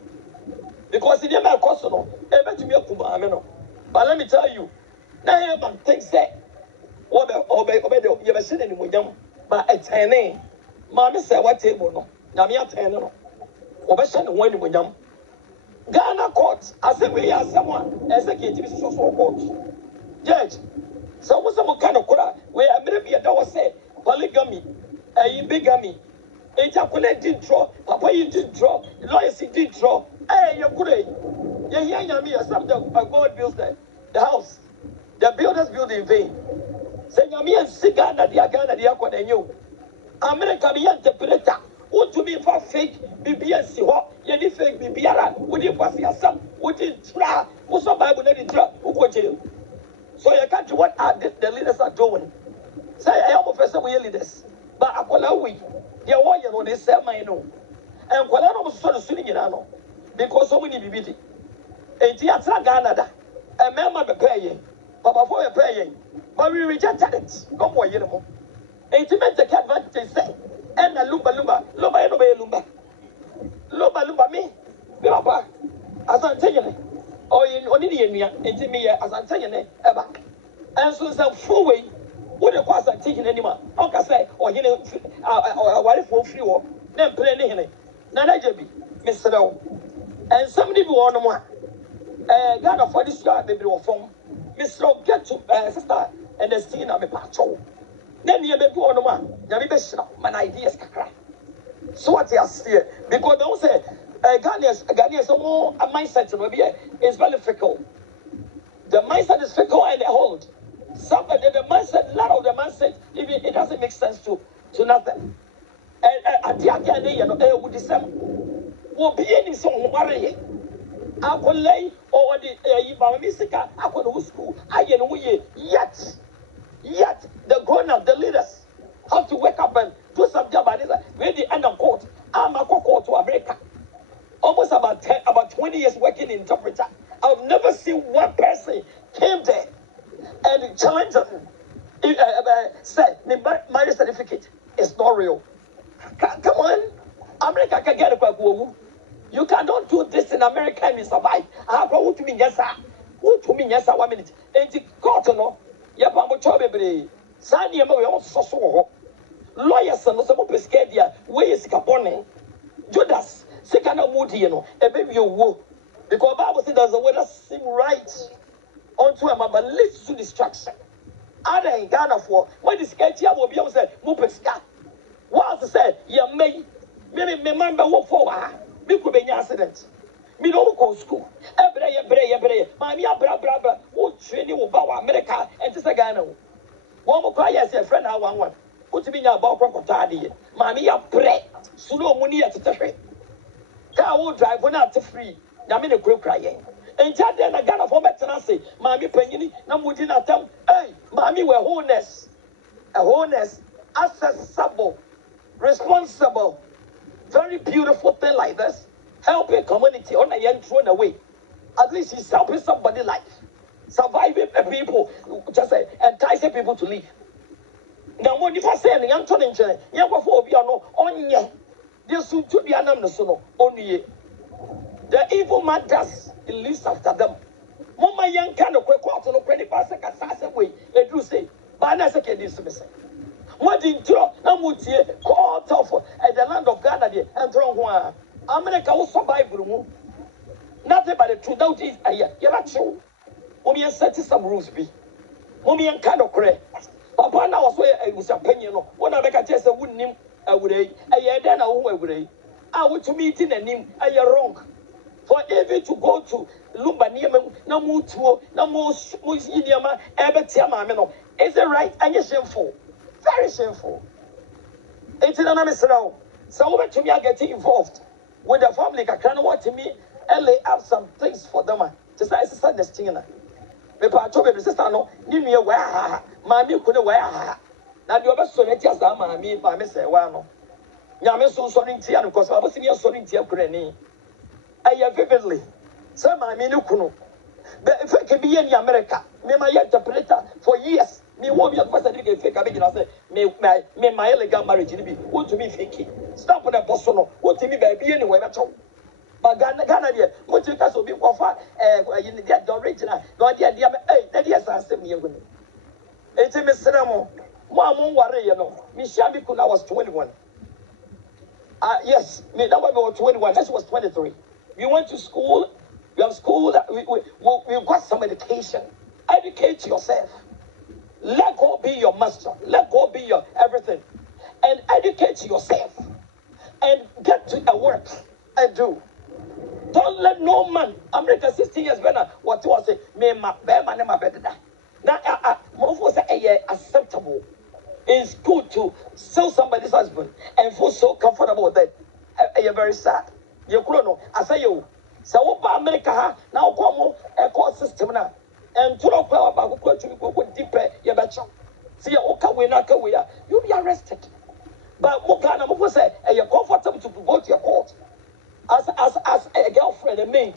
Because in your Akosua, ever to me a Kumameno. But let me tell you, now man thinks that what the you ever seen anyone young, but a 10 Mammy said, what table no, Namia 10 no, Obesan when we young. Ghana court, as if we are someone, executive social court. Judge, so what's some kind of court where maybe a door say polygamy, a bigamy, ejaculate did draw, Papa you did draw, lawyers did draw. Hey, you're great. You're hearing me as some God builds the house. The builders build in vain. Say, Yami and Sigana, the Agana, the Aqua, and you. America, the interpreter. What to be for fake BBS? Any fake BBR? Would you pass yourself? Would you try? What's the Bible let it drop? Who could you? So you can't do what the leaders are doing. Say, I am a person with leaders. But I call out we. You're one year on this same, I know. And Colano was sort of sitting in Ano. Because so many BBD. A theatre Canada. a member be paying, Papa for a paying, but we rejected it. No more, you know. Intimate take advantage, say, and a lumba, lumba, me, Papa, as I'm telling you, or in Onidia, intimate as I'm telling you, ever. And so some full way, what the course I'm taking anymore. Okay, say, or you know, or wife for free war, then play any. Nana Jebby, Mr. O. And somebody who on one. God of this year, baby, or phone. Mr. O, get to sister and the scene of a patrol. Then you may go on one. Yamibeshna, my ideas. So what you see, because those say, Ghanaians, more a mindset is very fickle. The mindset is fickle and they hold. Somebody, the mindset, a lot of the mindset, even it doesn't make sense to nothing. And at the end, you know, with December, will be any song worry. I will lay or the Ibamisika, I will go school. I know yet the grown up, the leaders have to wake up and do some job. And when the end of court, I'm a court to America. Almost about 20 years working in interpreter. I've never seen one person came there and challenged them. Said, the marriage certificate is not real. Come on. America can get a you cannot do this in America and you survive. I have what to mean, yes, sir. What to mean, yes, sir, 1 minute. And the court, no. Ya Pambo Chobe, Sandy, and so lawyers and some pescadia, where is Capone? Judas, Sikana Moody, you know, a baby you woo. Because Bible says there's a way that seem right unto him, but leads to destruction. Other in Ghana for when the sketchy will be able to say, Mupesca. What I said, you may remember what for me could be an accident. Me don't go school. Every day, Mamma, bra, who train you about America and just a Ghana. One more cry as a friend, I want one. Put me about crocodile. Mamma, pray. Suno money at the tree. Car will drive when out to free. Yamina group crying. And then I got a former tenancy. Mammy Penny, no would not tell. Hey, Mammy, we're wholeness. A wholeness, accessible, responsible, very beautiful thing like this. Helping community on a young thrown away. At least he's helping somebody life. Surviving people, just enticing people to leave. Now, when you say the young children, young before piano, on ye, this soon to be an amnesono, only the evil man does, he lives after them. Mama young kind of quick quarter of 20 past away, they do say, but I say this missing. What did you know? Caught off at the land of Ghana and thrown one. America will survive. Nothing but the truth. That is a year. You're not sure. Mommy and set some rules be. Mommy and kind of cray. Papa now was where I was opinion. When I make a test, I wouldn't name a would a year then I would. I would to meet in a name. I are wrong. For even to go to Lumba'S, no more to no more Idiama, Ebetiama. Is it right? And you're shameful. Very shameful. It's an now. So over to me, I get involved with the family. I can't want to me and lay up some things for them. Just like sister Nestina. Me pa chobe me sister no. Ni me where Maame couldn't wear. Now you ever saw it as a Maame, Maame say, well, no. Yami so sorry in Tiano because I was in your sorry in Tiano. I hear vividly. Some Maame no kuno. But if I can be in America, me my interpreter for years. Me won't be a person who can fake. I say, me my illegal marriage be what to me fake. Stop with a person. What to me baby anyway. That's all. But Ghana, what you guys will be offer. You get the original. No idea. Hey, that is a same year. It's a Mr. Mom, worry, you know. Me Shambi when I was 21. Yes, me that was 21. That was 23. We went to school. We have school. We got some education. Educate yourself. Let God be your master. Let God be your everything. And educate yourself. And get to a work and do. Don't let no man, America 16 years better, what was it? Me, my bear, my better. Now, more acceptable. It's good to sell somebody's husband and feel so comfortable with that. You're very sad. You couldn't know. I say you. So, what America now come a court system now. And to know about go deeper, you better. See, you'll be arrested. But what kind of say, you're comfortable to go to your court as a girlfriend, a maid.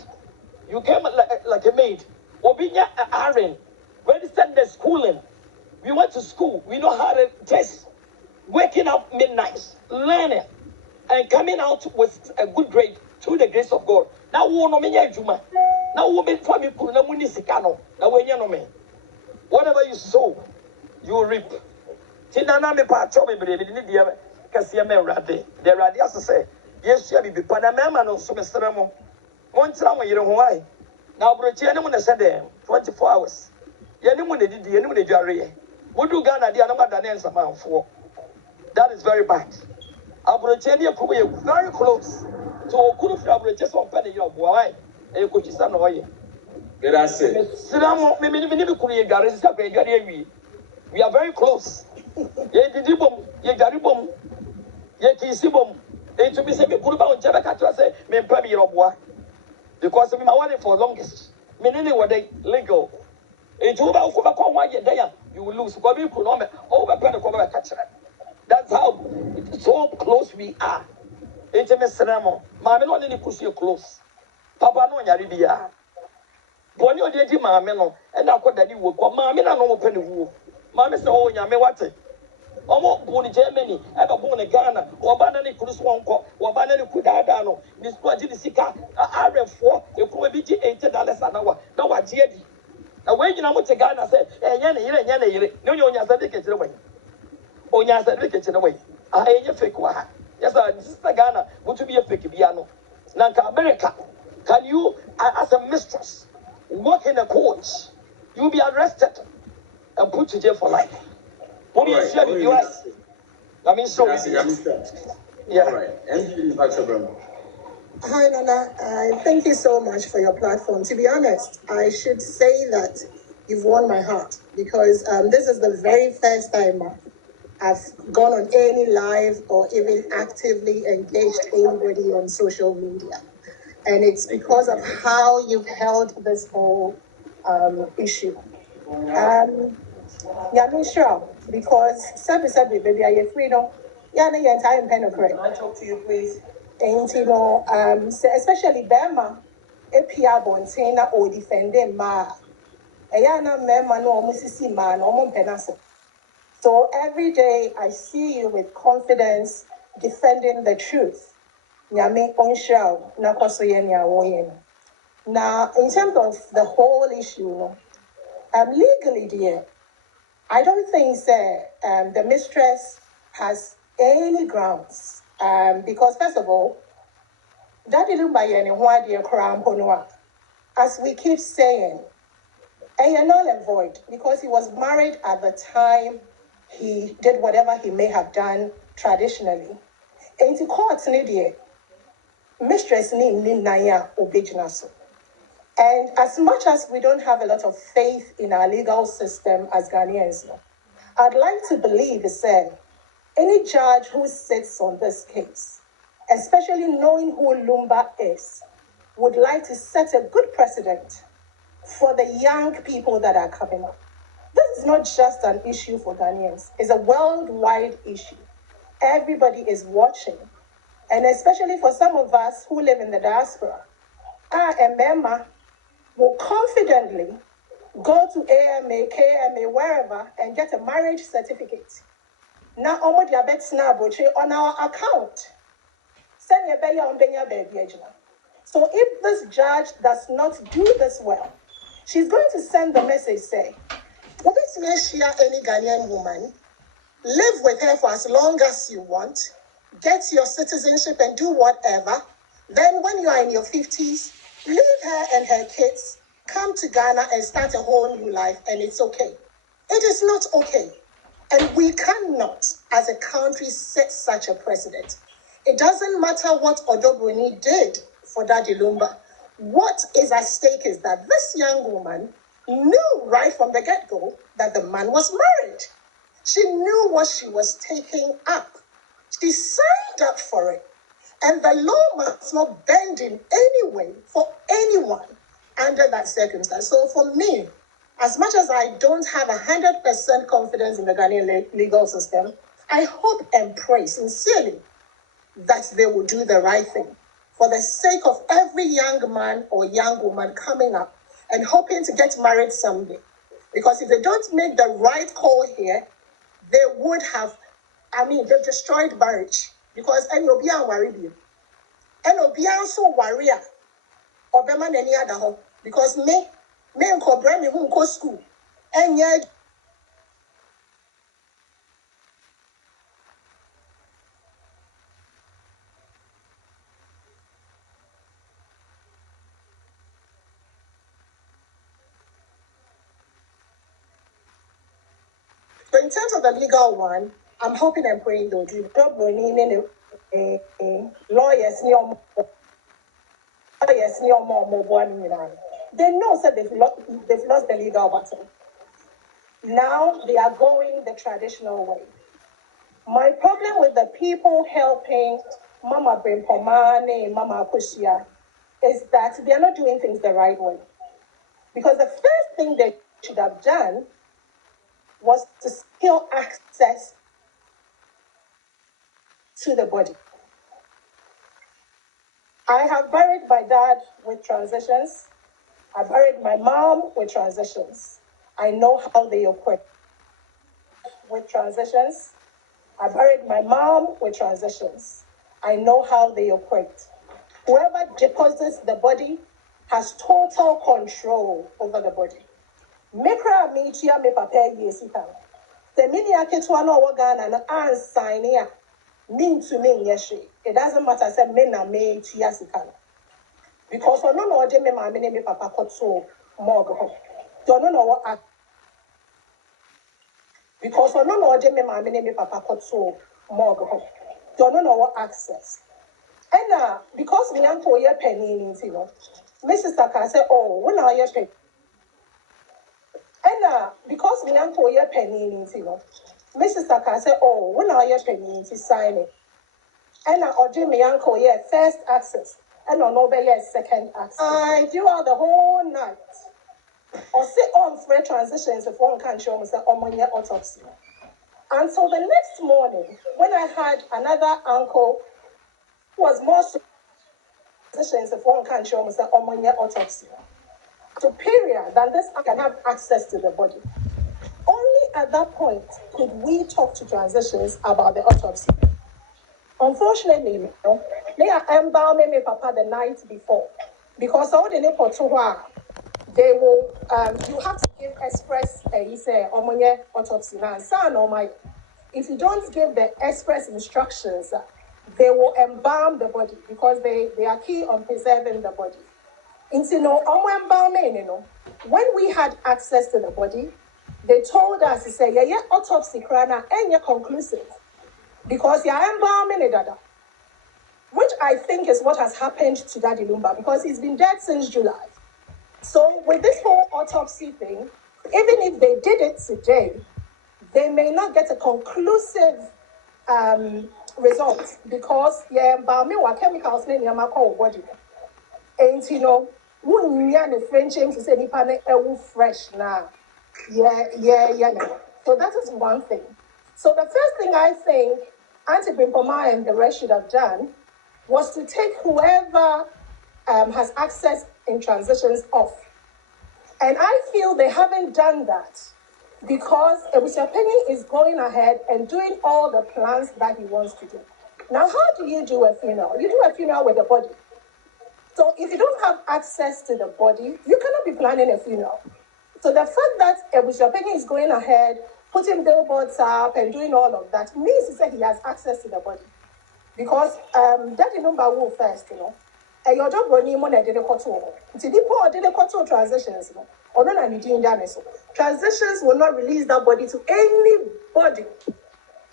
You came like a maid. Obinya Aaron, registered the schooling. We went to school. We know how to test. Waking up midnight, learning, and coming out with a good grade through the grace of God. Now we no menya juma. Now we be for me kuna muni sikano. Now we no me. Whatever you sow, you will reap. Tinana me pa chobe brebe ni dia kase me rade. The rade as say, yes ya bi pa na me ma no so me sere mo. Montra mo yire ho ai. Now broche ne mo na sede 24 hours. Ye ni mo na didi, ye ni mo na dware ye. Wodu Ghana dia no ma da ne nsamanfo. That is very bad. Abrocheni are very close to Okuru Abroches on Penny of why a Kuchisan oil. Gracias. We are very close. Ye Didibum, Ye Garibum, Ye Kisibum, they to be said, Kuruba and Jabaka say, men Pemi of war. Because we are waiting for longest. Meaning what they legal. It's over you will lose. Because we could not over Pentecost catcher. That's how so close we are. Intimate cinema. Maame no ni push you close. Papa no nyari bia. Boni odi edi maame no. E na ko dadi wo ko maame na no pe ne wo. Maame se o nyame wate. Omo bu ni Germany, e ba bu ni Ghana. Oba na ni kurus wonko. Oba na ni kudada no. Ni so agi ni sika arefo. E ko bi gi $80 anawa. Na wa gi edi. Na we nyina mo te Ghana say, enya ne yire. Ne onya sa de kechire wan. Onya sa de kechire wan. Aye fake wa. Yes, Sister Ghana, would you be a fake piano? Nanka America, can you, as a mistress, work in a court? You'll be arrested and put to jail for life. What do you share with US? I mean, so yeah. All right. Hi, Nana. Thank you so much for your platform. To be honest, I should say that you've won my heart because this is the very first time I've gone on any live or even actively engaged anybody on social media. And it's because of how you've held this whole issue. Yeah, I'm sure, because Sabi, baby, are you free now? Yeah, no, your time pen of correct. Can I talk to you, please? And you know, especially Bema, APR Bontina or defending Ma. Ayana Mema no Mississippi man or Montenasa. So every day I see you with confidence defending the truth. Nyame onshaw na kwasoye ni awoye. Now, in terms of the whole issue, legally, dear, I don't think the mistress has any grounds. Because first of all, Daddy Lumba'S and why dear Kramponwa, as we keep saying, and null and void, because he was married at the time he did whatever he may have done traditionally. And to court, mistress ni naya obijnaso. And as much as we don't have a lot of faith in our legal system as Ghanaians, I'd like to believe any judge who sits on this case, especially knowing who Lumba'S is, would like to set a good precedent for the young people that are coming up. This is not just an issue for Ghanaians. It's a worldwide issue. Everybody is watching. And especially for some of us who live in the diaspora, Emma will confidently go to AMA, KMA, wherever, and get a marriage certificate. Now, on our account. So if this judge does not do this well, she's going to send the message, say, any Ghanaian woman, live with her for as long as you want, get your citizenship and do whatever. Then when you are in your 50s, leave her and her kids, come to Ghana and start a whole new life, and it's okay. It is not okay. And we cannot, as a country, set such a precedent. It doesn't matter what Broniii did for Daddy Lumba. What is at stake is that this young woman knew right from the get-go that the man was married. She knew what she was taking up. She signed up for it. And the law must not bend in any way for anyone under that circumstance. So for me, as much as I don't have 100% confidence in the Ghanaian legal system, I hope and pray sincerely that they will do the right thing for the sake of every young man or young woman coming up. and hoping to get married someday. Because if they don't make the right call here, they would have, they've destroyed marriage. Because NOBA worry you. NOBA so warrior. Or Bema any other home. Because me and Cobra, me who go school. And yet, so in terms of the legal one, I'm hoping and praying they'll do. Broniii, lawyers near more. They know that they've lost the legal battle. Now they are going the traditional way. My problem with the people helping Mama Bempomaa and Mama Akosua is that they are not doing things the right way. Because the first thing they should have done was to secure access to the body. I have buried my dad with transitions. I buried my mom with transitions. I know how they operate with transitions. I buried my mom with transitions. I know how they operate. Whoever deposits the body has total control over the body. Mekra metia me papa yesika. The media ketwa no wogana na ansign here. Mean to me yeshi. It doesn't matter say me na me tia sika. Because no no ode me maame ne me papa kotso morgue ho. Don't know what because no no ode me maame ne me papa kotso morgue ho. Don't know what access. And because me uncle ye penny, you know, Mrs. Saka said, oh, when are you penny? And because me uncle ye penny, you know, Mrs. Saka said, oh, when are you penny to sign it? And or me uncle ye first access, and on over ye second access. I do all the whole night. Or sit on free transitions if one can't show me say on my autopsy. Until the next morning, when I had another uncle who was more positions if one can't show me say on my autopsy. Superior than this, I can have access to the body. Only at that point could we talk to transitions about the autopsy. Unfortunately, you know, they are embalming me papa the night before because all the neighbor to they will you have to give express he say autopsy now son or my if you don't give the express instructions they will embalm the body because they are key on preserving the body. Embalming, you know, when we had access to the body, they told us to say, yeah, autopsy crana and you're conclusive. Because you're embalming it, which I think is what has happened to Daddy Lumba because he's been dead since July. So with this whole autopsy thing, even if they did it today, they may not get a conclusive result because embalming what chemicals in your body. And you know, when you are the French to say nipa fresh now. Yeah. So that is one thing. So the first thing I think Auntie Bempomaa and the rest should have done was to take whoever has access in transitions off. And I feel they haven't done that because Ebusapeni is going ahead and doing all the plans that he wants to do. Now, how do you do a funeral? You do a funeral with the body. So if you don't have access to the body, you cannot be planning a funeral. So the fact that Ebusapeni is going ahead, putting billboards up and doing all of that means to say he has access to the body. Because Daddy Lumba will first, you know. And your job Broniii money did a quarter. Until the did a quarter transitions, you know. Or not any so. Transitions will not release that body to anybody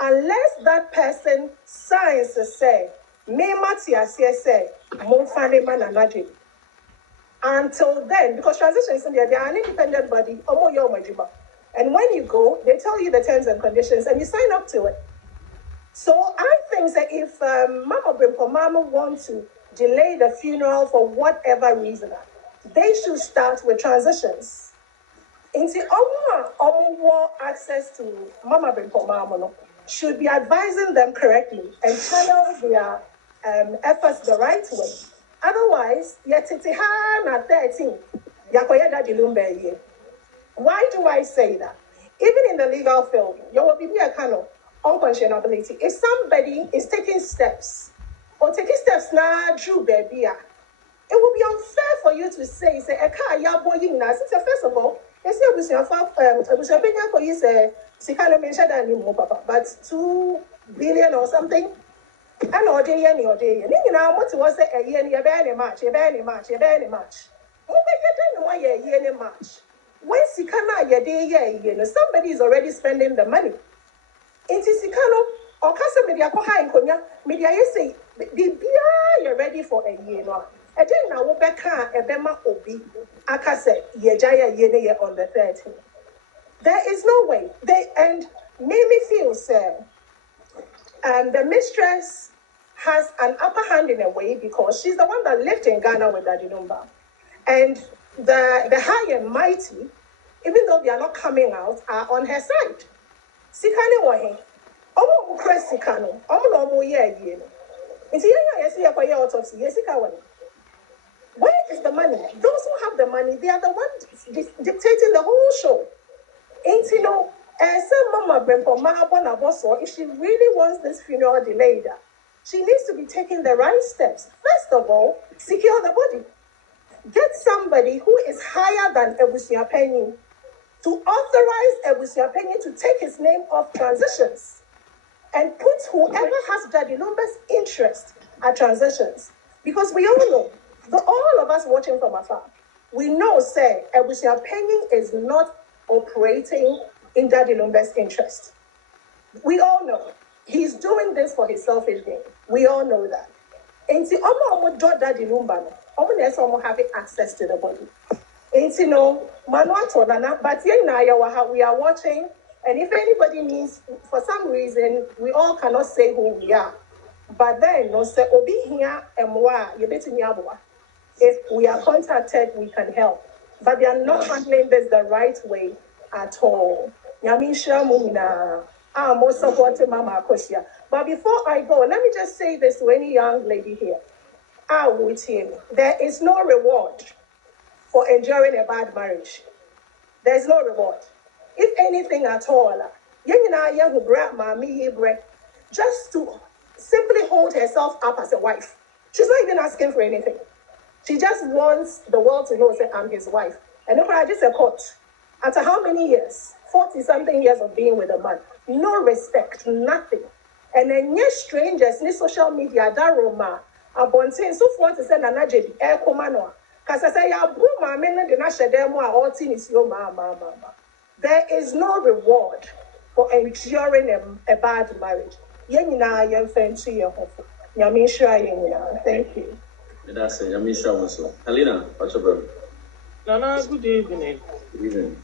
unless that person signs to say, me Matia say, Monfane man and until then, because transitions in there, they are an independent body, and when you go, they tell you the terms and conditions and you sign up to it. So I think that if Mama Bempomaa wants to delay the funeral for whatever reason, they should start with transitions. Into all access to Mama Bempomaa should be advising them correctly and channel their efforts the right way. Otherwise, yet it's 13. Yakoya Daddy Lumba. Why do I say that? Even in the legal field, there will be a kind of unconscionability. If somebody is taking steps or taking steps now, Drew baby, it will be unfair for you to say, a car, ya boy, first of all, let's say it was your opinion for you, say, Sikano mentioned that anymore, Papa, but 2 billion or something. And or day, any or day. And you know what was a year, you bear a match, you bear a match, you bear a match. Oh, you don't know why you're yearly match. When Sikana, your day, somebody is already spending the money. In Sikano, or Casa Media Koha and Konya, Media, you say, you're ready for a year. I didn't know what Becca, a Bema Obi, Akase, Yejaya Yene on the 13th. There is no way. They and made me feel sad. The mistress has an upper hand in a way because she's the one that lived in Ghana with Daddy Lumba. And the high and mighty, even though they are not coming out, are on her side. Sikane wahe. Omo ukre sikano. Omo no omo ye ye. Inti yesi yakoye autopsy. Yesika wahe. Where is the money? Those who have the money, they are the ones dictating the whole show. Ain't you know? Some Mama Bempomaa, if she really wants this funeral delayed, she needs to be taking the right steps. First of all, secure the body. Get somebody who is higher than Ebusia Penny to authorize Ebusia Penny to take his name off transitions and put whoever has Daddy Lumba's interest at transitions. Because we all know, all of us watching from afar, we know, say, Ebusia Penny is not operating in Daddy Lumba's interest. We all know he's doing this for his selfish gain. We all know that. And see, Omo Daddy Lumba, Omo having access to the body. And see, no, Manuato, but we are watching, and if anybody needs, for some reason, we all cannot say who we are. But then, no, say, Obi here and moi, you bet me abwa. If we are contacted, we can help. But they are not handling this the right way at all. Yamisha Mumina. I'm also supporting Mama Akosua. But before I go, let me just say this to any young lady here. I would him. There is no reward for enduring a bad marriage. There is no reward. If anything at all, just to simply hold herself up as a wife. She's not even asking for anything. She just wants the world to know that I'm his wife. And if I just a court, after how many years? 40-something years of being with a man. No respect, nothing. And then yes, strangers, ni social media, daroma, abonte, so forth to send an ajedi, air commander. Because I say, ya boo, my men, the national demo, all is your mama. There is no reward for enduring a bad marriage. Yenina, young friend, to your home. Yamisha, thank you. That's it. Yamisha also. Helena, what's your brother? Nana, good evening. Good evening.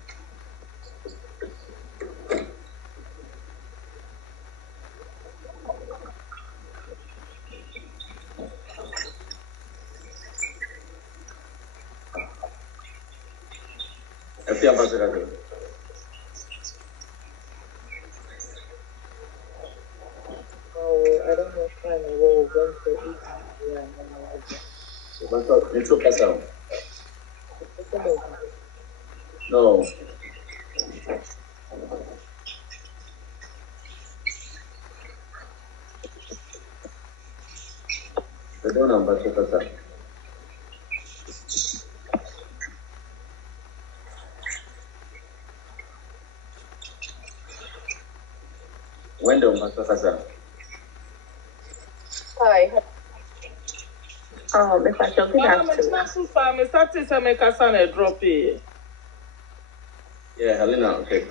Oh, I don't know if I'm going to eat. No. I don't know about the Wendell, Master Kasa. Hi. If I don't think I'm so far, I started to make a son a drop here. Yeah, Helena, okay.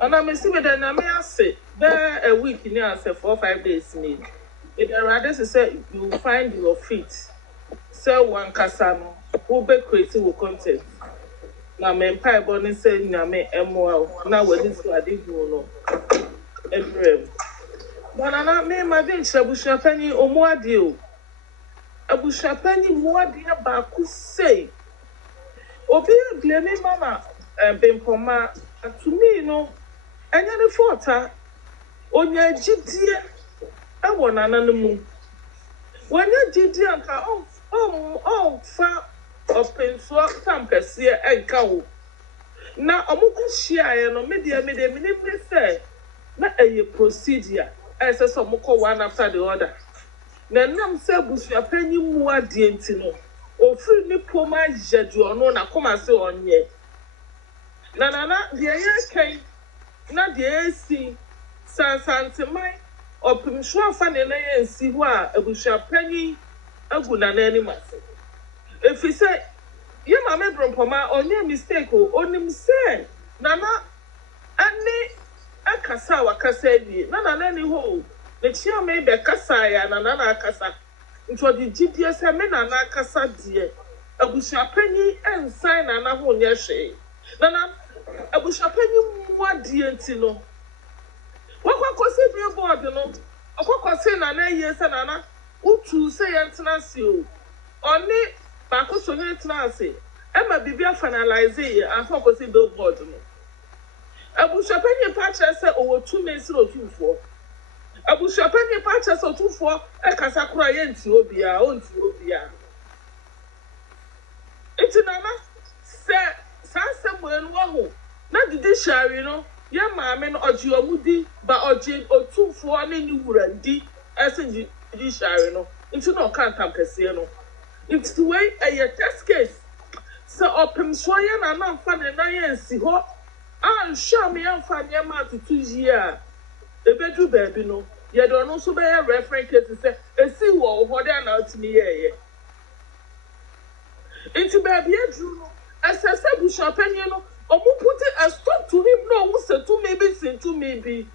And I'm assuming that I may say, there a week in here, say 4 or 5 days. Need. If there are others, say you find your feet. Sell one Casano, who be crazy with content. Now, men pie bonnie say, Name, MOL. Now, what is I didn't know. But I not name my bench, Abusha Penny or more deal. Abusha Penny more dear Baku say. Obi blaming Mama and Bempomaa to me, no. And any photo on your GD. I want an animal. When you did, oh, far open so tam kese enka wo na omuku hia no media me say na eye procedure ese so omukọ one after the other na nam se busua panyi mu ade enti no ofiri ni poma jedu ono na koma se onye na de ye kan na de esi sansantemai opimhwo afa ne na ye nsi ho a abusua panyi agu na nani mase efi se ye Maame Bempomaa onye mistake o onim se nana ani akasa wakasa bi na nani ho ne chia me be kasa ya na akasa nto di gidie se me na akasa die abusua panyi ensan na ho nye hwe nana abusua panyi mu adie enti no wakwakosi billboard no okwakosi na ye se nana utu se ye ntena si o oni Akosua nye ntena ase ema bibia finalize ye afa kosi billboard no abusua panyi pa kire se owo 2 months otufo abusua panyi pa kire se otufo ekasa kura ye nti obia onti obia iti nana se sanse mwenu wahu na judiciary no ye Maame no oji omudi ba oji otufo ne ni wurandi ese judiciary no iti no kantam kese no it's the way a test case so opem so ye na na mfa ne na ye nsi ho an sure me amfa ne ma to 2 year ebedu baabi no ye do no so be reference case say esi wo ho de na otimi ye enti baabi edru no asese busua panyi no omu put a stop to him no who say to maybe sin to maybe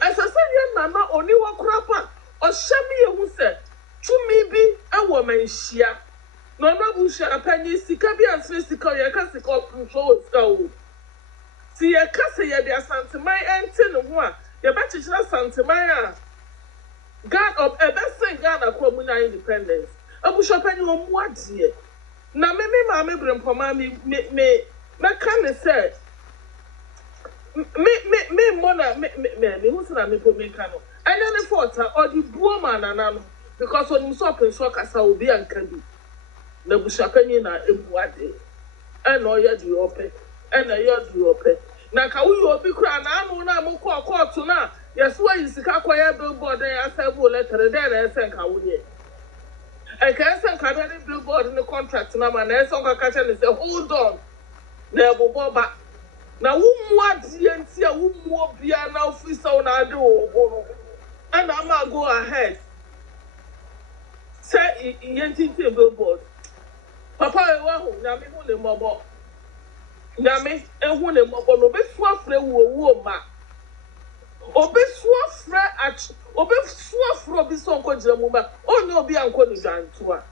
asese ye na na oni wa krapa o shami ye hu say tumi bi awo manhia no no busha panyi sika bi ansre sika ye ka sika control so ti ye ka se ye dia santemai ente no ho a ye ba chichira santemai a God of ebesen Ghana ko mu na independence abusha panyi wo mu ade na me Maame Bempomaa me kan ne say me mona me hu se na me po me kan no anya ne forta or the buo manana no because when you saw Prince Kasa obi ankabi na bushapanyi na ebuade and no ye do open and na ye do open na ka wo obi kura na anu na mo court na yes why you sika kwaya billboard ya sabu letter there na esen ka wo ye e ka esen ka be billboard no contract na ma na esen ka kacha ni say hold on na ebobo ba na wo mu ade enti a wo mu obi na officer na ade wo and am go ahead say yenti billboard papa e wa ho nyame hu ne mobo nyame ehu ne mobo no be fu afre wo ma obesu afre obi so nko jira mu ma onye obi anko ni danto a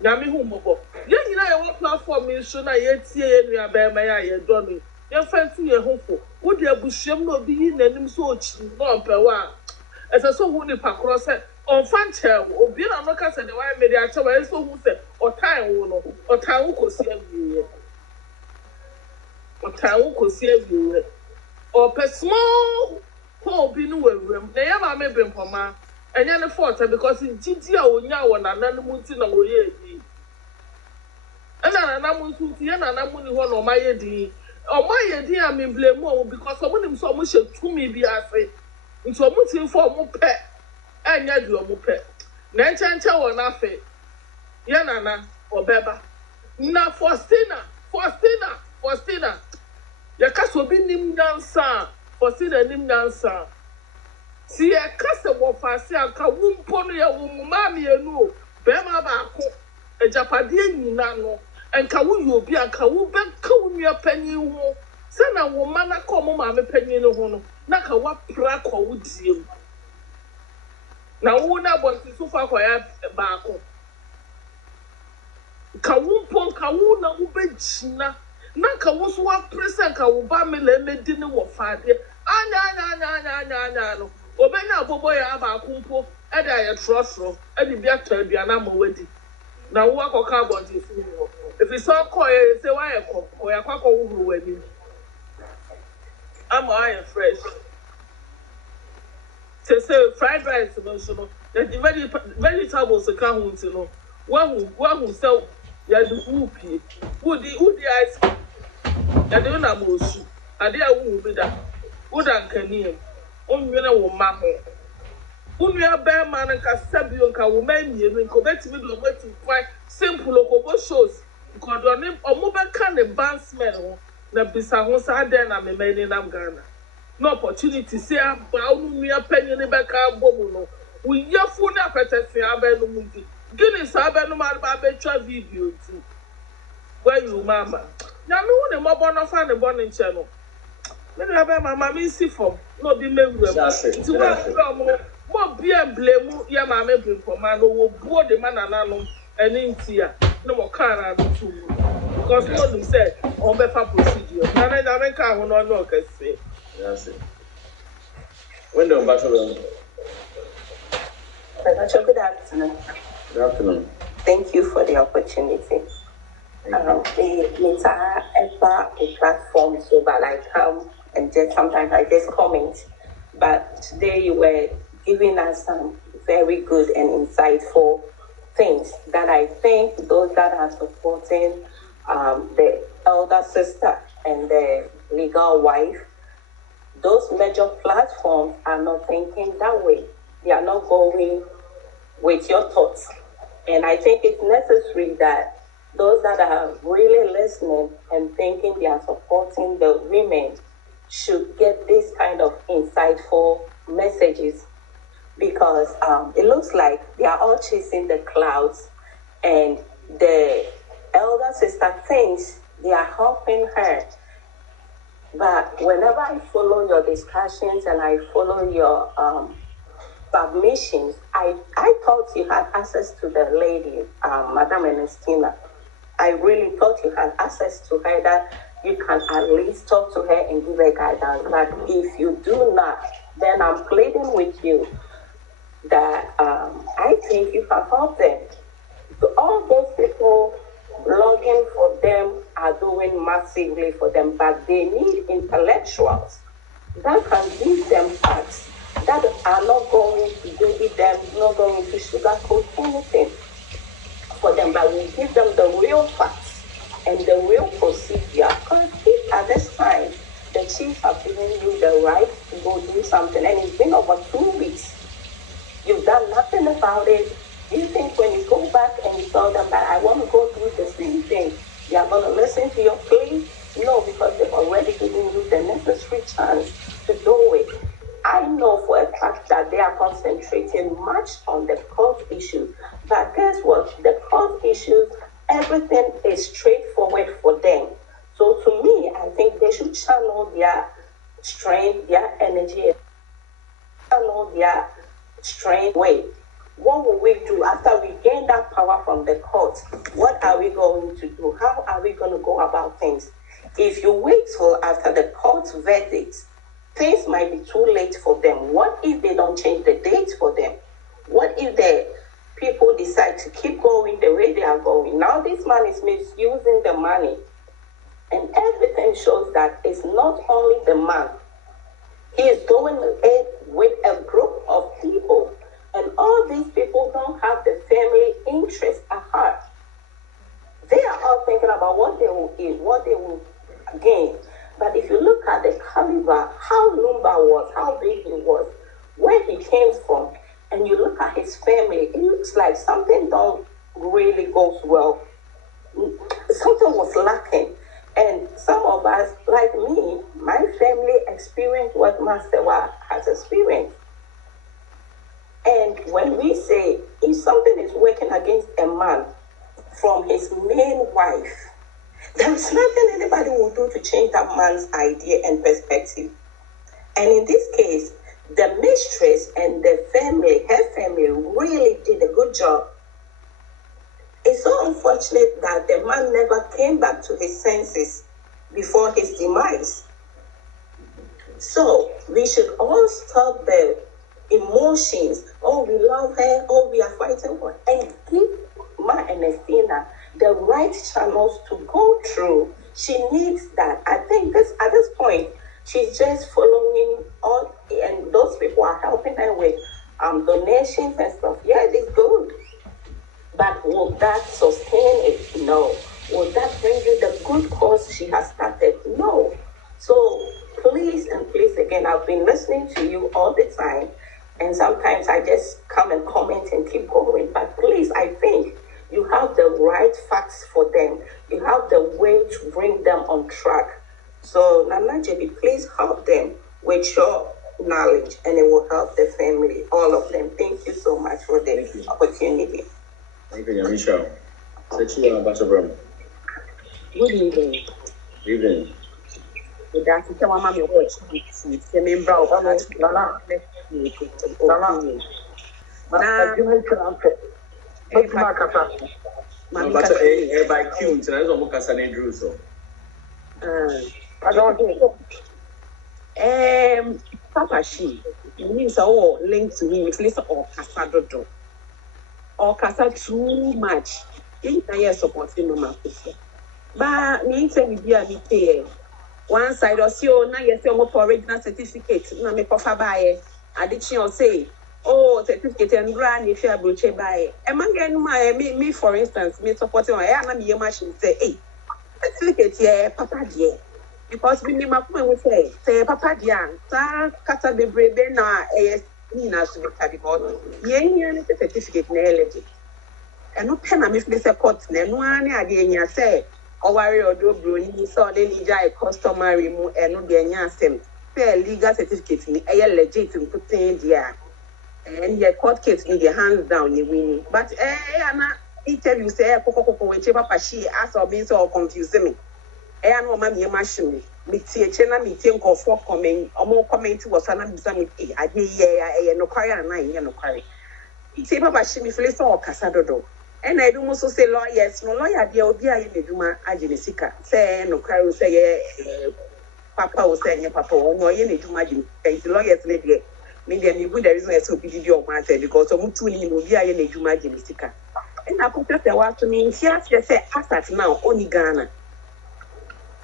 nyame hu mobo ye nyina ye wo platform nso na ye tie ye nua ba ma ya ye do no ye fantu ye hofo wo de abuhwem na obi yi nanim so ochi no pewa ese so hu ni pakro se on fanche obi na no ka se de why me dia che wa so hu se otan wo no otan wo kosi awie otan wo kosi awie o pesmo ko obi no wawram na ye Maame Bempomaa enya ne fault because jiji a onya wo na nanamu ti na wo ye di ana nanamu tu ti na nanamu ni ho na o maye di a me blame o because o munim so mo she tumi bi afi nti o muti fo mo pe enya di o mo pe na enchancha wo na afi ye nana obeba na Faustina ya kaso bi nim dansa Faustina nim dansa si ya kasa wo fase anka wumpo no ya wo maame enu be ma ba ko ejapade nyina no enka wo yobi anka wo benka wo nua panyi ho se na wo mana ko mo maame panyi no ho no na ka wa pra ko wo diem na wo na bonti so fa ko ya ba ko ka wumpo ka wo na wo begina na ka wo so wa present ka wo ba me le medi ne wo faade anya no obenya bobo ya aba kumpo e da ya trofro e di bia to aduana ma wadi na wo akoka abonti fu wo if you saw ko e say why ko ya kwakọ wo wani am I fresh say fried rice no so no the vegetables ka hu nti no wa hu say ya de whoopie woody ice ya de na mosu ade a wo bi da woda nkaniem onwene wo ma ho unua be man nka sabio nka wo ma mienu nka obetimi do obeti kwan simple okobo shows nka do ne omo be ka ne bansmen ho na bisa ho sa den na memani nam Ghana no opportunity say aba unua panyi ne be ka bomu no wo yefu na petese abenu muti gini sa abenu ma ba be twa video ti where you mama na me wo ne mo bono fa ne bono nche no me na be mama me si form no bi mewura ti wa mo bia blame ya Maame Bempomaa no wo buo de mananano eni ntia no mo kara no tu because no dem say on be fa procedure na me ka ho no no kase yes when the ambassador Good afternoon. good afternoon. Thank you for the opportunity. It's a platform so that I come and just sometimes I just comment. But today you were giving us some very good and insightful things that I think those that are supporting the elder sister and the legal wife, those major platforms are not thinking that way. They are not going with your thoughts. And I think it's necessary that those that are really listening and thinking they are supporting the women should get this kind of insightful messages, because it looks like they are all chasing the clouds, and the elder sister thinks they are helping her. But whenever I follow your discussions and I follow your submissions, I thought you had access to the lady, Madam Ernestina. I really thought you had access to her, that you can at least talk to her and give her guidance. But if you do not, then I'm pleading with you that I think you can help them. So all those people blogging for them are doing massively for them, but they need intellectuals that can give them facts that are not going to baby them, not going to sugarcoat anything for them, but we give them the real facts and the real procedure. Because if at this time the chiefs have given you the right to go do something, and it's been over 2 weeks, you've done nothing about it, do you think when you go back and you tell them that I want to go through the same thing, they are going to listen to your plea? No, because they've already given you the necessary chance to do it. I know for a fact that they are concentrating much on the court issues, but guess what? The court issues, everything is straightforward for them. So to me, I think they should channel their strength, their energy, channel their strength way. What will we do after we gain that power from the court? What are we going to do? How are we going to go about things? If you wait till after the court's verdict, things might be too late for them. What if they don't change the date for them? What if the people decide to keep going the way they are going? Now this man is misusing the money. And everything shows that it's not only the man. He is doing it with a group of people. And all these people don't have the family interest at heart. They are all thinking about what they will eat, what they will gain. But if you look at the caliber, how Lumba'S was, how big he was, where he came from, and you look at his family, it looks like something don't really goes well. Something was lacking. And some of us, like me, my family experienced what Serwaa has experienced. And when we say, if something is working against a man from his main wife, there's nothing anybody will do to change that man's idea and perspective. And in this case, the mistress and the family, her family, really did a good job. It's so unfortunate that the man never came back to his senses before his demise. So we should all stop the emotions. Oh, we love her. Oh, we are fighting for her. And give Ma Ernestina the right channels to go through. She needs that. I think at this point, she's just following all, and those people are helping her with donations and stuff. Yeah, it's good. But will that sustain it? No. Will that bring you the good cause she has started? No. So please and please again, I've been listening to you all the time, and sometimes I just come and comment and keep going. But please, I think you have the right facts for them. You have the way to bring them on track. So Nana JB, please help them with your knowledge, and it will help the family, all of them. Thank you so much for the opportunity. Thank you, Yamisha. Good evening. Good evening. That's the one I'm watching. The member of by Q, tonight I'm Cassandra Drew. So, I don't Papa, she means all linked to me with list or Cassandra or Cassa too much. In a year supporting Mama. But me say we be a pay. One side or so now you say for original certificate. No me for buy. Addition say, oh, certificate and run if you are broche buy. Among me for instance, me supporting I am a machine say, hey, certificate yeah, Papa dear. Because we need my point say, Papa dear, sa kasa be brave na Nina should be because yen certificate na elegy. And no pen a miss a court, no one idea say, or worry or do Broniii, so they need a customary move and no dear same. Fair legal certificate, a legit and put in there. And your court case in your hands down, you win. But Anna, interview say, Coco, which Papa she asked or being so confusing me. I know my machine. Me chena me think of for coming or more comment was an exam. I did no carry and I no carry. Say Papa she me feel so Casadodo. And I do also say lawyers, no lawyer dear Obia in the Duma Agenesika. Say no carry say Papa was saying Papa or no any Duma the lawyers maybe maybe good there is no SOPD or matter because of Mutuni Obia in the Duma Agenesika. And I put the was to me here say as now only Ghana.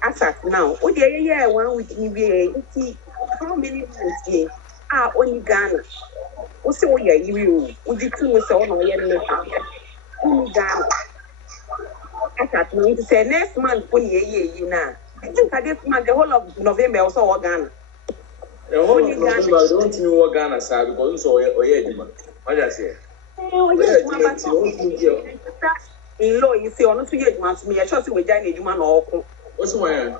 As now, oh dear, yeah, 1 week in see how many months are only Ghana. What's the way you would you two so on only Ghana? As now, to say next month, when you now. I think I this month, the whole of November also all Ghana. The whole of November, I don't know what Ghana side because it's all what I say. Oh, yes, in law, you see, on 2 years, once me, I trust you with Johnny Duman or what's my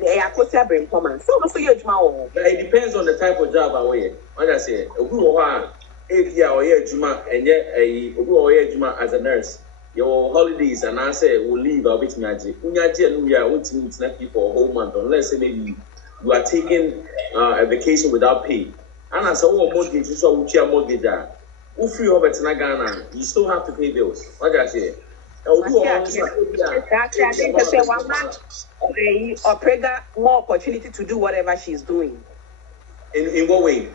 Akosua Bempomaa. So much huge man. It depends on the type of job I wear. What I say, a good 8 year or year Juma and yet a good year Juma as a nurse. Your holidays and I say will leave a bit magic. Unyaji and we are waiting for a whole month unless maybe you are taking a vacation without pay. And as a mortgage, you saw which your mortgage are. If you have a Ghana, you still have to pay bills. What I say. Or Prega more opportunity to do whatever she's doing. In what way?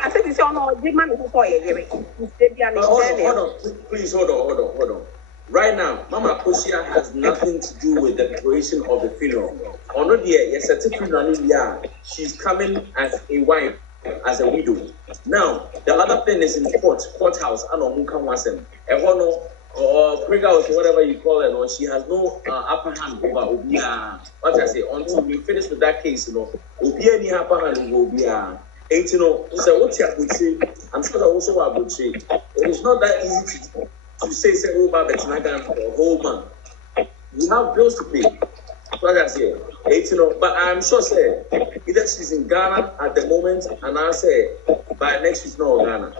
I said it's on all the man who for hold on. Please hold on. Right now, Mama Akosua has nothing to do with the preparation of the funeral. Or not yet, yes, a funeral. She's coming as a wife, as a widow. Now, the other thing is in the courthouse, and on Mukan Wasem. Or Prega or whatever you call it, or she has no upper hand over Obia. What I say, until we finish with that case, Obia any upper hand over Obia. So what you would say, I'm sure that also I would say, it is not that easy to say, oh, Baba, it's not for a whole month. You have bills to pay. What I say, but I'm sure, say, either she's in Ghana at the moment, and I say, by next week, no Ghana.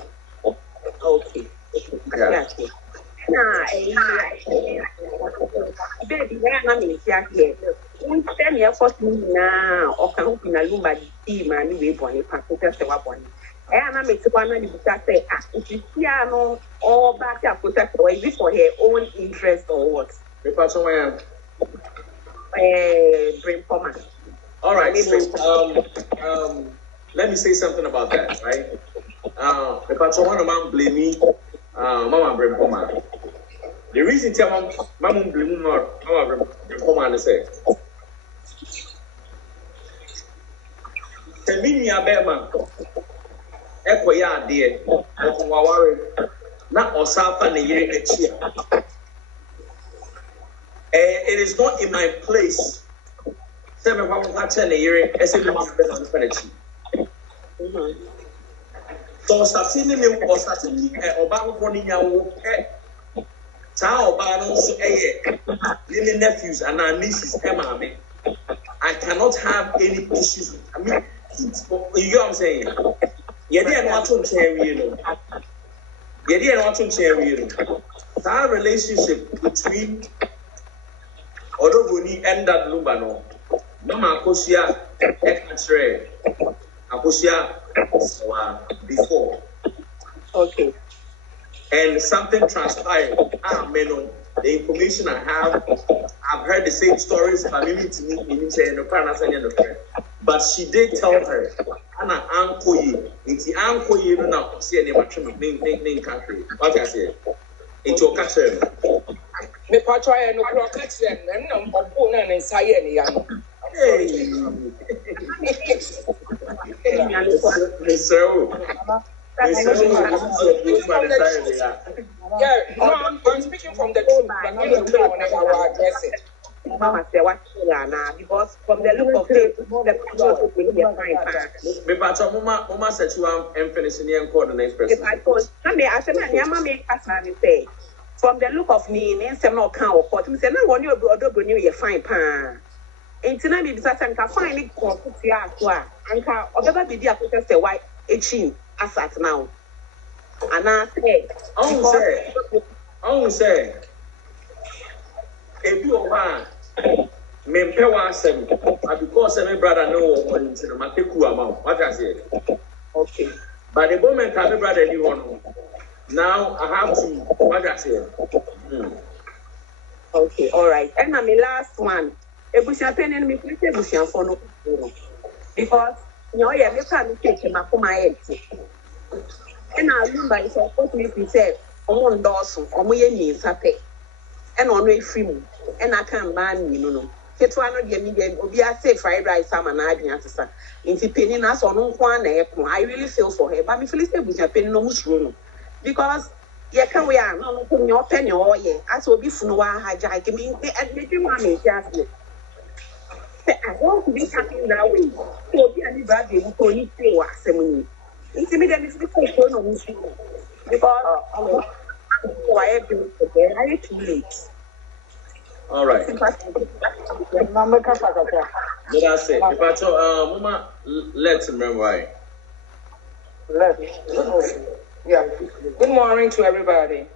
Okay. Yeah. Baby, I'm here. We spend your first now, or can open a Lumba'S team and we born a passenger Serwaa. And I make one of the say, if you see or back up with that, or is it for her own interest or what? The person I Bempomaa. All right, so, let me say something about that, right? The person one of them blame me, Mama Bempomaa. The reason Mama blame Mama Bempomaa is say, Temini Abema, Equia dear, Wawari, na osafa ne yere echi. It is not in my place. Say me wa tell ne yere ese bi ma be na fa echi. So osatini me oba ho ni nyawo saa oba no so any nephews and our nieces Maame. I cannot have any issues. I mean, you know what I'm saying? You didn't want to share that relationship between Broniii and that Lumba no. Mama Akosua Ekatre Akosua Serwaa before. Okay. And something transpired. Meno. The information I have, I've heard the same stories. But she did tell her, Anna uncle you, it's the uncle you don't know, see any main country. What I say? It's your country. Me patwa no kro catch them na mbo na ne nsaye ne ya no. Yeah, no, I'm speaking from the truth, but not the way whenever I address it. Mama say what now because from the look of it, the people will be fine. Me patwa mama set you am finishing the encore the next person. If I told I said na mama me say from the look of me nsem no kan report me say na woni Broniii ye fine pa. Entina me bisa say nka fine ni konfuti aso a anka obeba bidi akota say why echin asat now. And I say, if you are me pewasem, because my brother know what into the mateku amount. What I said. Okay. But the moment my brother knew one, now I have to what I said. Okay, all right. And I'm the last one. Ebusia pen and me please ebusia for no because you me can take my for my head. And I remember it's unfortunately said, "Omo ndoso, omo ye ni sape." And on way free me, and I can't ban you know. Ketwa no de me de obi a say fried rice am na adwen atesa. Inti penny na so no nko na ekon. I really feel for her, but me feel say buja penny no musuro no. Because ye can we are no no your penny or ye. As obi funu wa haja give me admit one me just. I want to be talking that way. So be any bad dey ko ni say wa asem. Intimidating is because quiet I need to late. All right. Let us say, Mama, let's remember why. Yeah. Good morning to everybody.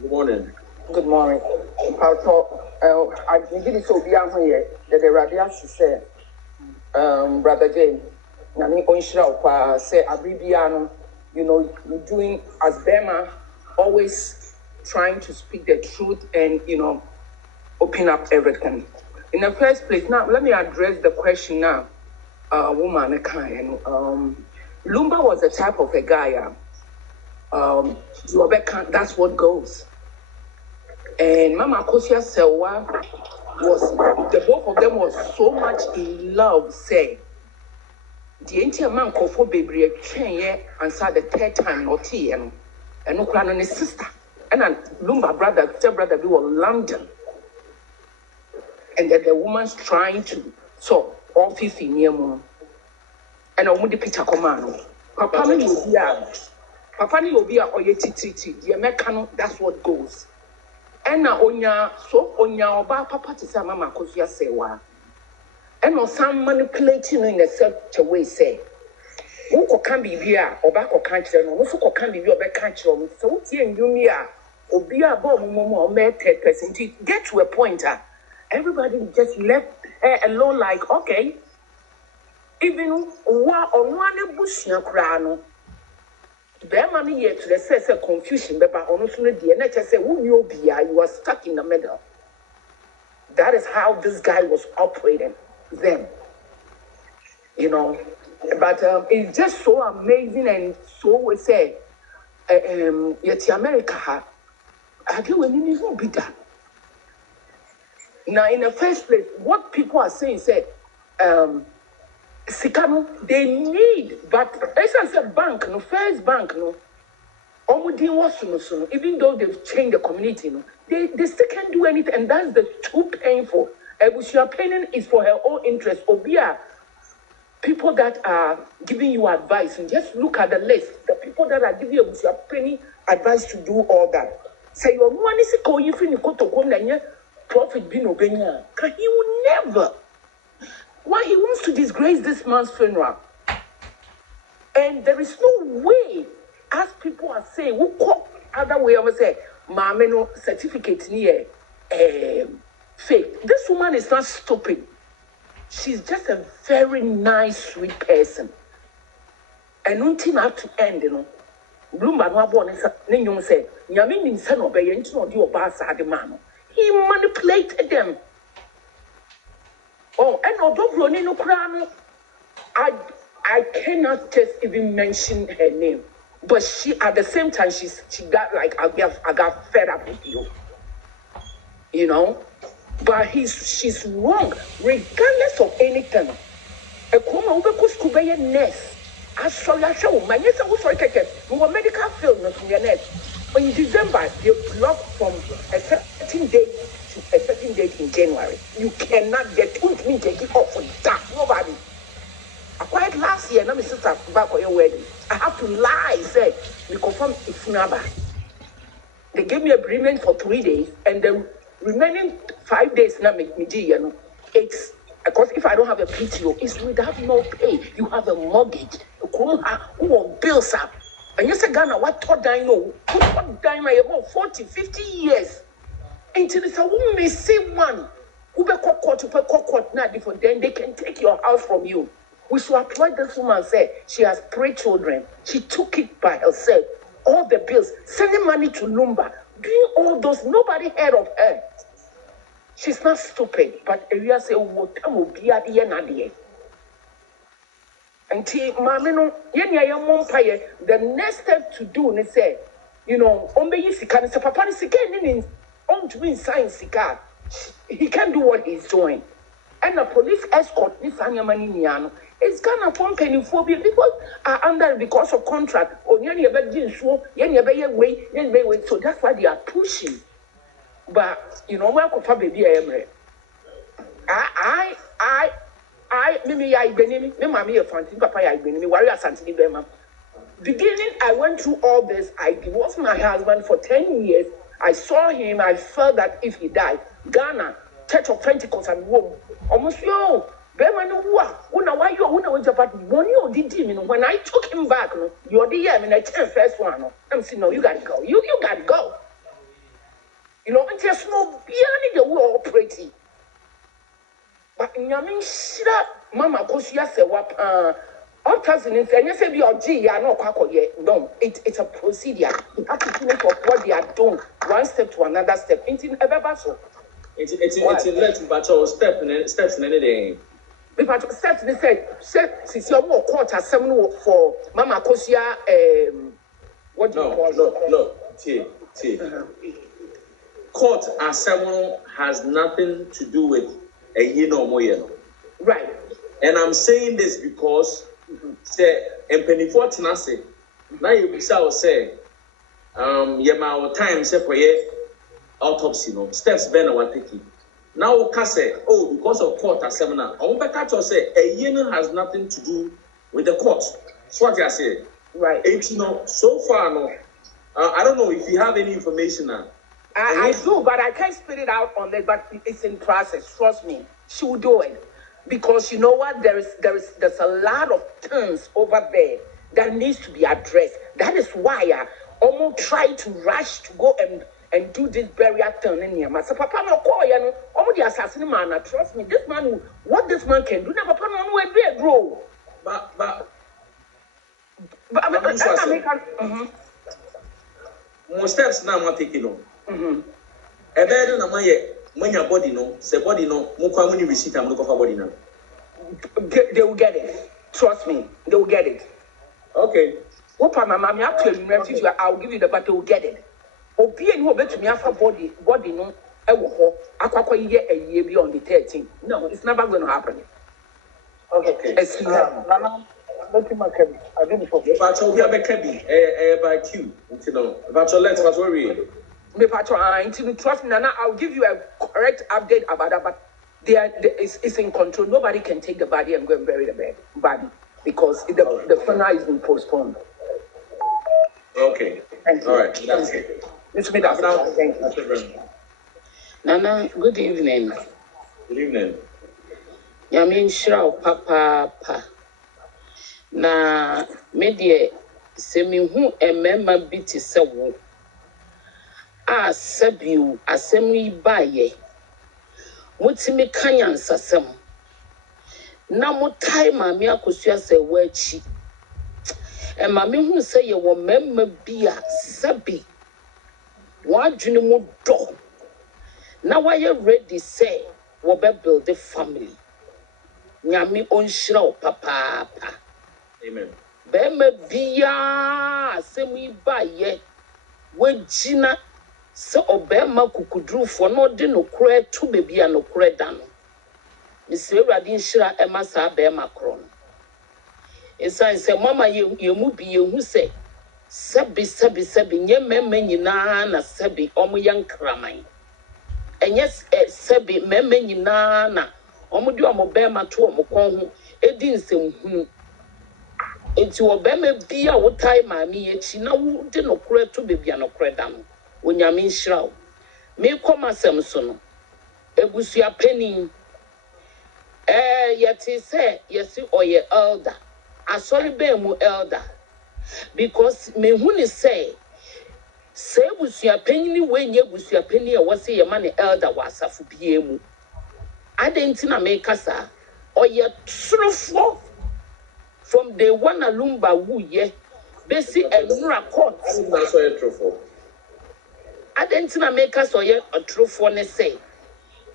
Good morning. Good morning. I didn't so be here that the radiance said, Brother Jane. Say Abribiano, you know, you're doing as Bema, always trying to speak the truth and open up everything. In the first place, now let me address the question now. Woman, Lumba was the type of a guy. That's what goes. And Mama Akosua Serwaa the both of them was so much in love, say. The entire man called for baby train answer the third time not here and no clan on his sister and then Lumba brother, step brother we were London. And then the woman's trying to so all 15 year more. And I want the picture command. Papa ni obia or ye titi, the American, that's what goes. And now onya oba papa to say Mama Akosua Serwaa. And no some manipulating in a such a way say. Who can be here or back or country no who can be your back country so you me or be a bomb or mere 10% to get to a point. Everybody just left her alone like okay. Even one bush crano. There money yet to the sense of confusion, but honestly, the NHS said, who you be? You were stuck in the middle. That is how this guy was operating then. But it's just so amazing and so we say, yet America, I do any who be that. Now, in the first place, what people are saying, say, Sikano, they need, but as I said, bank, no, first bank, no, even though they've changed the community, they still can't do anything, and that's the too painful. Your opinion is for her own interest. Obia, people that are giving you advice, and just look at the list. The people that are giving you your penny advice to do all that. Say your money is going you feel you go to home and profit be no benya. He will never. Why he wants to disgrace this man's funeral? And there is no way, as people are saying, who call other way of say, Maame no certificate near fake. This woman is not stupid. She's just a very nice, sweet person. And nothing have to end, Lumba'S no born in say, Yamin in son of Bayan or your bass at the man. He manipulated them. Oh, and although Broniii no crown, I cannot just even mention her name. But she, at the same time, she got like, I got fed up with you. You know? But she's wrong, regardless of anything. A coma over Kuskubaya nest. I saw your show. My niece was sorry, we were medical field from your nest. In December, they blocked from a certain date to a certain date in January. You cannot get me take it off for that. Nobody. I quite last year, now my sister back on your wedding. I have to lie, say, we confirm it's never. They gave me agreement for 3 days, and the remaining 5 days now make me do, it's because if I don't have a PTO, it's without no pay. You have a mortgage, who bills up. And you say, Ghana, what thought I know? What time I about 40, 50 years. Until it's a woman may say one who be court not different, then they can take your house from you. We should applaud this woman say she has 3 children. She took it by herself. All the bills, sending money to Lumba'S, doing all those, nobody heard of her. She's not stupid, but Area say, the next step to do, they say, Papa science, he can't do what he's doing. And the police escort this Anyamani. It's Ghana from Pennyphobia. People are under because of contract. So that's why they are pushing. But where baby beginning, I went through all this. I divorced my husband for 10 years. I saw him. I felt that if he died, Ghana, Church of Pentecost and Rome, almost when I took him back, you're the year, I first one. I'm saying, no, you gotta go. You gotta go. And just no beyond the world pretty. But Yamin Shira, Mama Akosua Serwaa, all presidents, and you say, be no, it's a procedure. You have to finish what they are doing, one step to another step. It's steps in anything. But steps they said, since you're more court as someone for Mama Akosua, what do you call it? No, T. Court as someone has nothing to do with a year or more year. Right. And I'm saying this because say and penny fortnassi. Now you say my time say for autopsy steps Ben were taking. Now say because of court as seminar. I want to say a year has nothing to do with the court. That's what I say. Right. So far I don't know if you have any information now. I do, but I can't spit it out on that. But it's in process. Trust me, she will do it because you know what? There's a lot of things over there that needs to be addressed. That is why I almost try to rush to go and do this burial thing in here. My papa no call you almost the assassin man. Trust me, this man, what this man can do, never papa no way be grow. But most steps now I'm taking on. And then when your body say body mukwa receipt I'm looking for body now. They will get it. Trust me, they will get it. Okay. What my mommy actually refuge I'll give you the but they will get it. Obi and who bet me after body no akwa year a year beyond the 13. No, it's never going to happen. Okay. It's Nana, Let him come. I didn't forget. But we have a cabby, by Q. But let's worry. Me patro, trust me, Nana. I'll give you a correct update about that. But it's in control. Nobody can take the body and go and bury the body because the funeral is being postponed. Okay. Thank you. All right. That's it. It's me. Thank you. Nana, good evening. Good evening. Yamin Shrao Papa. Na media semi hu emema biti sewo. A sabiu asemi baye. Mutimi kanyan sasem. Na mutai Maame Akosua Serwaa chi. E Maame hu se ye wo memma bia sabi. Wadwene mu do. Na waye ready say wo be build the family. Nyame onhyira papa. Amen. Bema bia asemi baye. Wagina se obema kukudrufo no de no kura tu bebia no kura da no. Mr. Radin Shira Emma sa bema kron. Esan se mama yemu bi yehu se sebi nye meme nyina na sebi omo yankraman. Enye sebi meme nyina na omo di omo bema to omo kon ho edi nsem hunu. Enti obema bia wotai maame yechi na wo de no kura to bebia no kura da no. Onyame nhyira wo. Me koma sem so no. Ebusua pani. Yeti say yesi oye elder. Asori be mu elder. Because me huni say ebusua pani ni we nye ebusua pani e wose ye ma ne elder wasafu bie mu. Adenti na me kasa oye trufo from the one Lumba wu ye besi enura court. That's oye trufo. Adentina make us oye a true for ne say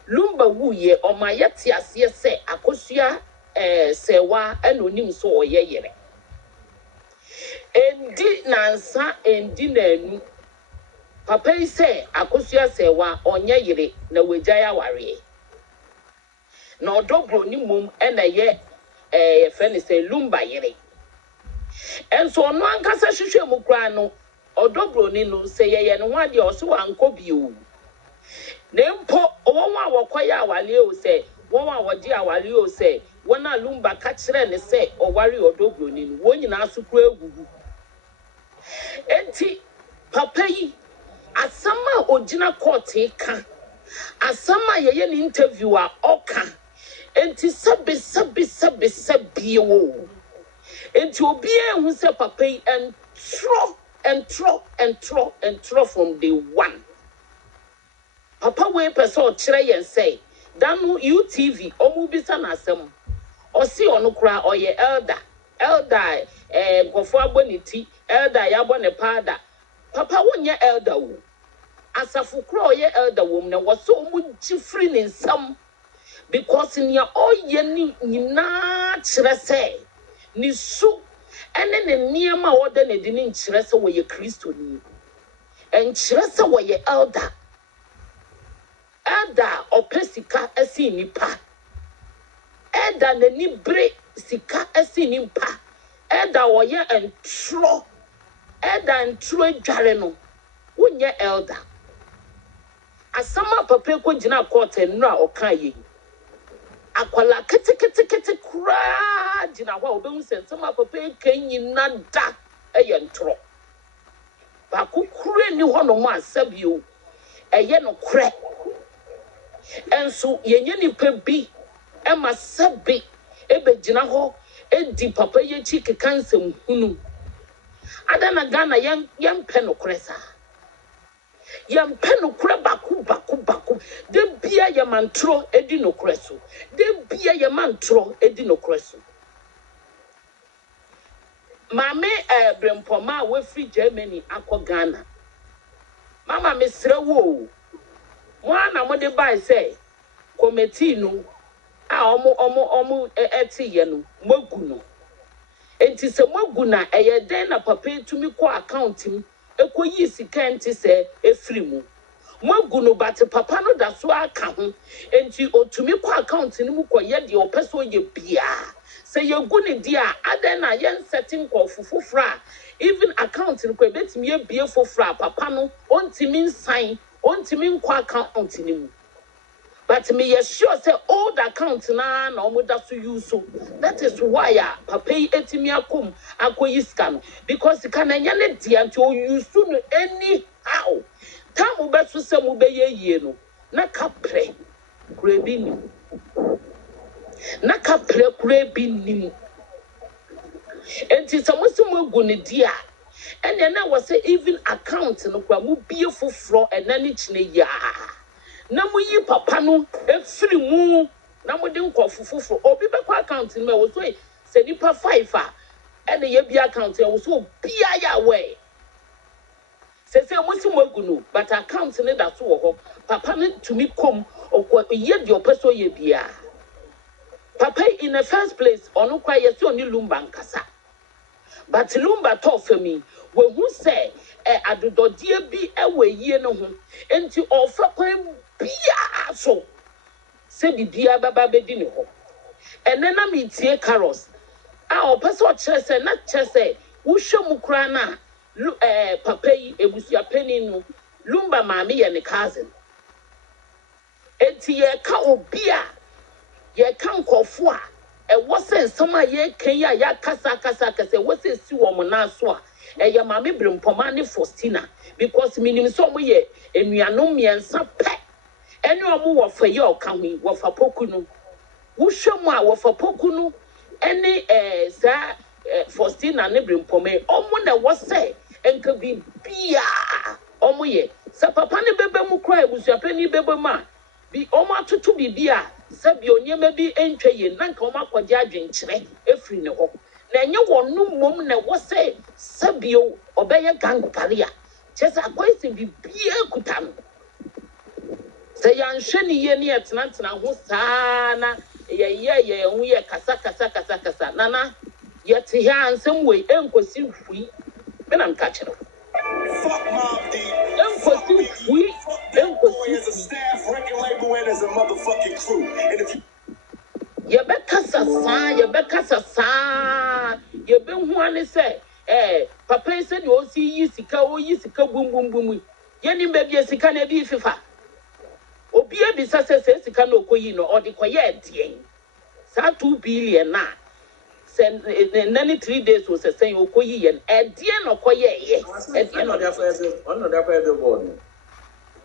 Lumba wu ye o ma yeti asiye se Akosua Serwaa enonim so oye yere endi nansa endi nanu papa yi say Akosua Serwaa onye yere na wejaya ware na odobro ni mum ena ye friend say Lumba yere enso no ankasa hwehwe mu kra no odobro ni no se ye no hwa de oso anko bio nempo won wa wokoya awale o se won wa wodi awale o se wona Lumba ka kire ne se oware odobro ni no won nyina asukru egugu enti papa yi asama ogina court ka asama ye ni interview a oka enti sabi wo enti obi ehun se papa yi and throw from the one. Papa we person chere yen say danu UTV omubisa na asem osi onukra oye elder gofo aboniti elder ya bone pada papa wonye elder wo asafu kra oye elder wo na woso omuji free ne nsam because nia oye ni nyina chere say ni su ene ne niema wode ne di ne nkyere se wo ye Kristo ni enkyere se wo ye elder opesika asi nipa elder ne ni bre sika asi nipa elder wo ye entro dware no wonye elder asama papa ko gina court enura oka ye akwala kete kura gina ho obehu sensema papa kenyi nada eyentro ba kukure ni ho no ma asabio eye no kure enso yenye ni pebi e ma sabi ebe gina ho edi papa ye chi kekansem hunu adana Ghana yem pe no kure sa yem pe no kure baku de bia ye mantro edi no kure so de bia ye mantro edi no kure so Maame Bempomaa we free Germany akọ Ghana mama mesre wo mo ana mo de buy say committee no a omo eti ye no mogu no enti se mogu na eye den na papa etumi ko account mi ekoyi sika enti se efri mu mogu no but papa no da so aka ho enti otumi ko account ni mu ko ye de opeso ye bia Say you're good dear, Adena yen setting call for fra. Even account in Quebec me be for fra, papano, on timin sign, on timin qua account on tinim. But me sure say old account na no mo da so use so. That is why papa etimi akom akoyiskan because can anya ne dia nti use no anyhow. Time be so say mo be ye no. Na kapre kura bi ni. Na kapre kura bi ni. Enti some mo go ne dia. And then I was say even account no kwa mo bie foforo enani chine ya. Na mo yi papa no efiri mu na mo de nkofufufo obi be kwa account no wo so se nipa 5 and ye bi account e wo so bia ya we se mo si mo agu no but account ne da so wo ho papa ne tumi kom okwa ye de opeso ye bia papa in the first place onu kwa ye so ni Lumba nkasa but Lumba to for me we who say adododie bi ewe yie no ho enti ofa kwan bia so se bibia baba bedi ne ho enena mi tie carols opeso chere se na chere se wo hwemu kra na papa yi ebusua pani no Lumba maame ye ne cousin enti ye ka obia ye ka nkofo a was nsama ye kan ya kasa wo se si wo mo na so a eye maame Bempomaa ne Faustina because minim so mo ye enuanom miensa pe ene omo wo fa ye okanwi wo fa poku no wo hwemu a wo fa poku no ene za Faustina ne Bempomaa omo na wo se enka bi bia omo ye sa papa ne bebe mu kra ebusuapani bebe ma bi omo atoto bibia sabi onyema bi entwe ye nanka omo akwaje adwenkyere efri ne ho na enye wonu mom na wo se sabio obeye gangaria chesa akwese bibia kuta no se yanhwe ne ye ne etenantena ho saana ye hu ye kasa nana ye te ha ansem we enkosi hwi me na nka kire fuck Mom D enkosi hwi enkosi staff record label and as a motherfucking crew and if ye be kasa sa ye be hu ane se papa se ni o si yi sika bum ye ni be bi sika na bi fifa obi e bi se sika na okoyi no o de koye adien sa 2 billion na se nani 3 days o se sen okoyi ye adien no koye ye adien no da for billboard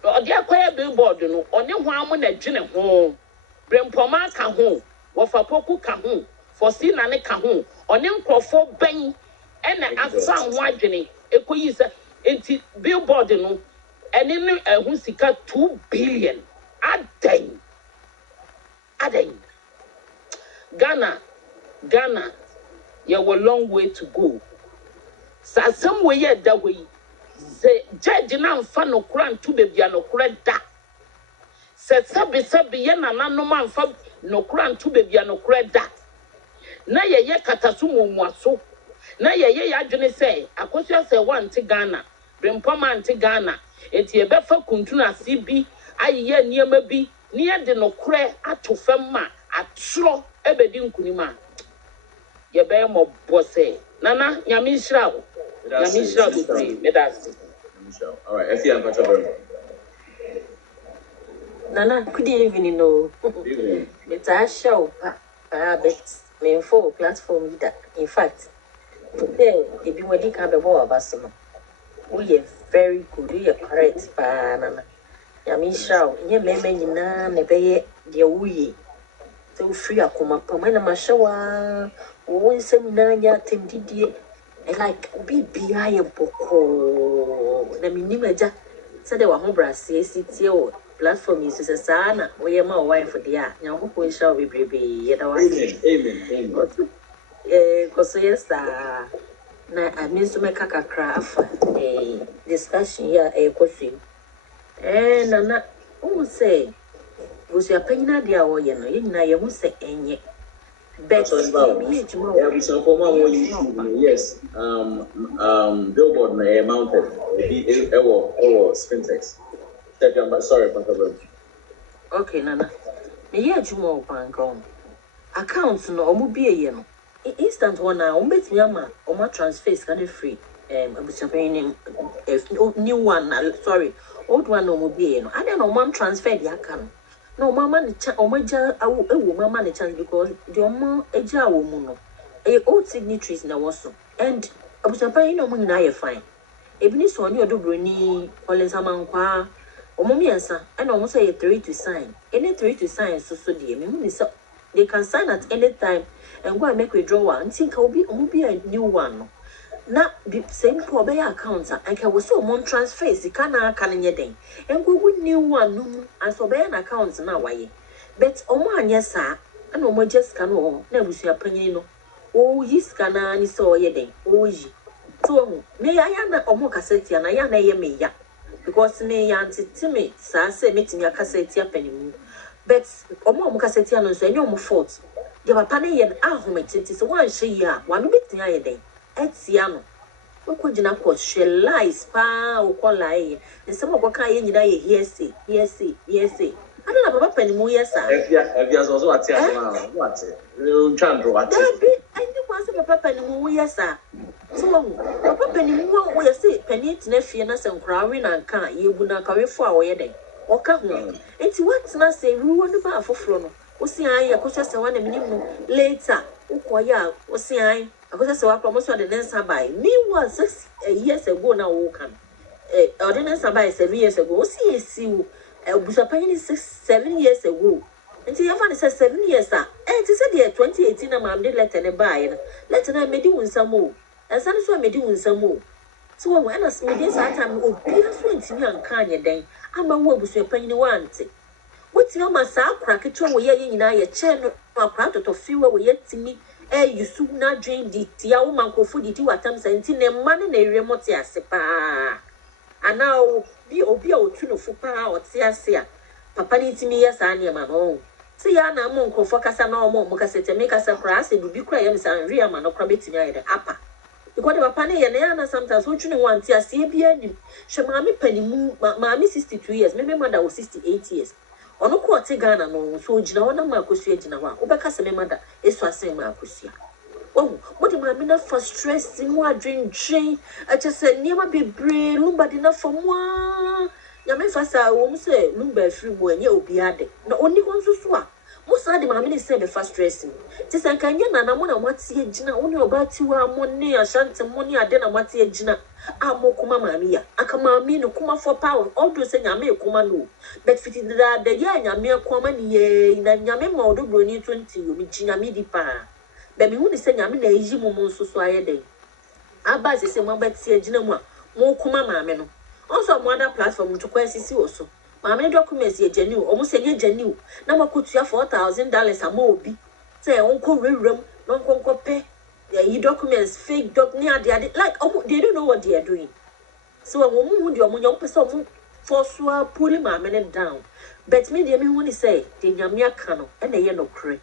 o de akoye billboard no oni ho am na dwene ho Bempomaa ka ho wo fa poku ka ho Faustina ne ka ho oni nkrofo ben ena afa ho adwene ekoyi se enti billboard no eni ne ehu sika 2 billion aden Ghana you have a long way to go sa some way that way say judge na mfa no kura ntu bebia no kura da se sabi ye na nanom amfa no kura ntu bebia no kura da na ye katasu mumuaso na ye adwene say Akosua say wante Ghana Bempomaa ante Ghana enti e befa kuntunu ase bi aye niema bi ne ye de no kura ato fam ma atro ebedi nkunima ye be mo bose nana nyame nhira wo medasi all right I see I'm very Nana, good evening, no. It's a show, but me for platform that. In fact, today, if you want to come about us, we are very good. We are correct, Nana. Yami show, ye may na nebe de we. So free a come up, my mashawa, one seminary team did like be behind a boko. The minimaja said they were home brass, CTO. Platform is a sana, we are my wife for the year. Now, who shall be baby? Yet, amen. Because yes, I miss to make a craft a discussion here, a question. And I'm not who say, was your penny idea or you know, you won't say any. Yes, billboard mounted, Spintex. Sorry, okay, Nana. Me ya jumo bank on. Accounts no omu be ye no. instant one now, bet me ama, my transfer is kind of free. New one, sorry, old one no more be. I don't know, mom transfer the account. No, mama, mama, the chance because the mom, a jar woman, a old signatories now also. And I was a paying no money, I fine. Even this one, you do Broniii, Olensamanqua, or Momiansa, and almost say 3 to sign. Any 3 to sign, so dear, they can sign at any time and go and make withdrawal and think I'll be a new one. Now, the same poor bay accounts, and can was so mon transfer, the canna can ye day, and go with new one, and so bay an accounts now, why? Bet man, yes, sir, and no more just can all, never see a penino. Oh, yes, can I saw ye day, oh, ye. So, may I am a more cassette, and I am a me ya, because me auntie Timmy, sir, say meeting your cassette penny. But Omo Cassetiano, so no more fault. There were panny and ahome, it is one she ya, one bit near a day. Etiano. What could you not call she lies, pa or call lie, and some of what kind you die, yes, I don't have a penny more, yes, sir. If you also at what's it? You can't draw at it. And you want a papa penny more, yes, sir. So, Papa penny more, we say, penny nephew and us and crowing and can't you would not carry for a wedding. Or come home. It's what's not say, we want to buy for Frono. Was see I, Akosua one a minimum later. Ukwaya, was see I, Akosua promised the next by. Me was 6 years ago now, Wokan. Ordinance by 7 years ago. See you, Busapani 7 years ago. And see, I found it says 7 years, sir. And it said, yeah, 2018, I'm did let and buy. Let and I may do some more. And some so I may do some more. So when I see this time, oh, beautiful to me and Kanye day. I'm a woman with your penny one. What's your massa crack it over here in a channel or crowd of fewer way yet to me? You soon not drain the Tiao Manco food it 2 attempts and tin a man in a remote sepa. And now be obio to for power or tia. Papa needs me as I am my own. See, Anna Monco for Casano Mocasset make us a crass and be crying and real man or crabbing either upper. Because the Pani and Anna sometimes which you want to see a beard. She mammy penny mammy 62 years, maybe mother was 68 years. On a quarter Ghana no, so Gina Marcosia Ginawa, Obacasa mother, is was saying Marcosia. Oh, what am I mean for stress in what dream chain? I just said, never be brave, Lumba'S enough for moi. Yamefasa won't say Lumba'S free boy, and you'll be added. No only one to swap. Most of the mammy said the first dressing. Just I can get an amount of what's here, Gina, only about 2 hours money, a shanty money, I didn't want to Gina. I'm more Kuma Mia. I come on me no Kuma for power, all those saying I may Kuma no. But fitting that the year, Yamia Common ye, in a Yamemo, do Broniii 20, with Gina Midipa. But me who is saying I'm in a easy moment so day. Abbas is a moment, say Gina, more Kuma Maame. Also, one other platform to question also. Maame documents ye genuine, almost a year genuine. Now I could you $4,000 a more be. Say, Uncle Room, non pay. You documents fake doc near the like they don't know what they are doing. So a woman would your young person for sure pulling my men down. But me, the only say, the Yamia cano and the yellow cray.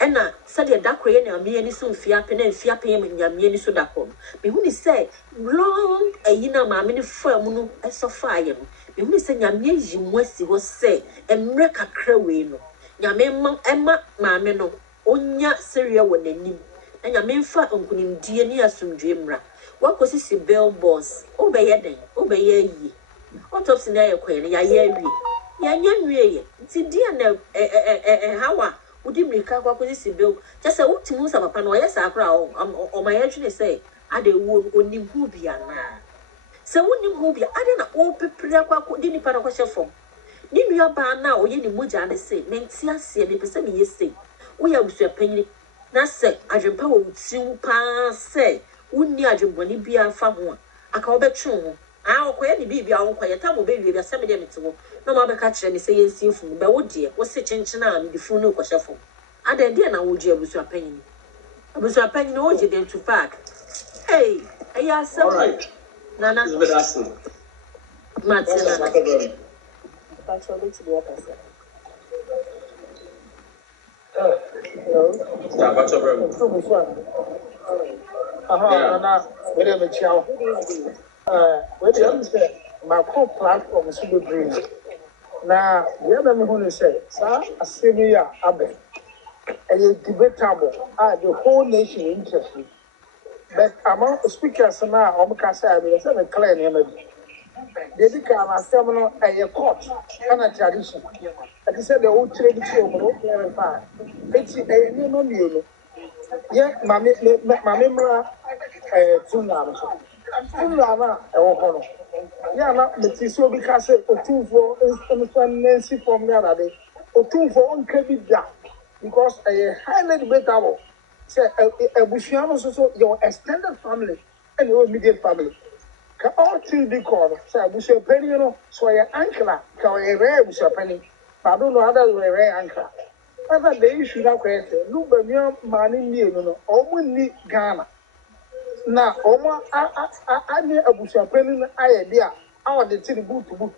And I said, the dark rain and me any soon fiapping and fiapping and Yamini so that home. Me when he say, long a yina mammy firm, a so fire. Me when he say, Yamia Jim Westy was say, and wreck a crowino. Yamma Emma, mameno, onya Syria when they knew. And your main fat uncle in DNA some dreamra. What was this billboards? Obey ye. Autopsy na queen, ya ye. It's dear how would you make up what was this bill? Just a what to move up upon yes, I grow, or my agent say, I did wood only movia now. So when you move, I don't know, prepare what didn't part of your phone. Did you about now, or any muja and say, Mentia say, the person you say, we are so penny. Na say adwempa wo tiw pa say wonni adwemboni bia fa ho aka wo betwe ho okoye ni bibia wo koye ta mo be wi bia se me de metwo no ma be ka kire me say yensi fu be wo de wo se chenchena am di fu no ko shefo adan de na wo je abusu apanyin wo je den to park hey ayi so nana is be dasin Martina Patrol to the officer. Stop, what's up, bro? Whatever, chow. What you say? My core platform is super green. Now, the other one who say, sir, Assyria, Abbey. debatable. The whole nation interested. But among speakers now, I'm going to say, I'm clear name. They become a seminal a court and a tradition. And he said the old trade to clarify. It's a new. Yeah, Mamma, Tunama. Tunama, yeah, not the so because of 2 for Nancy from the other day, or 2 for on credit that because a highly debatable. Say a Bushiano, so your extended family and your immediate family. All 3 be called, say Bushia Penny, so your uncle, can a rare Bushia Penny. I don't know other way rare uncle. Other day should have created Lumba'S money near only Ghana. Now, I near a Bushia Penny idea. Our the city boot to boot.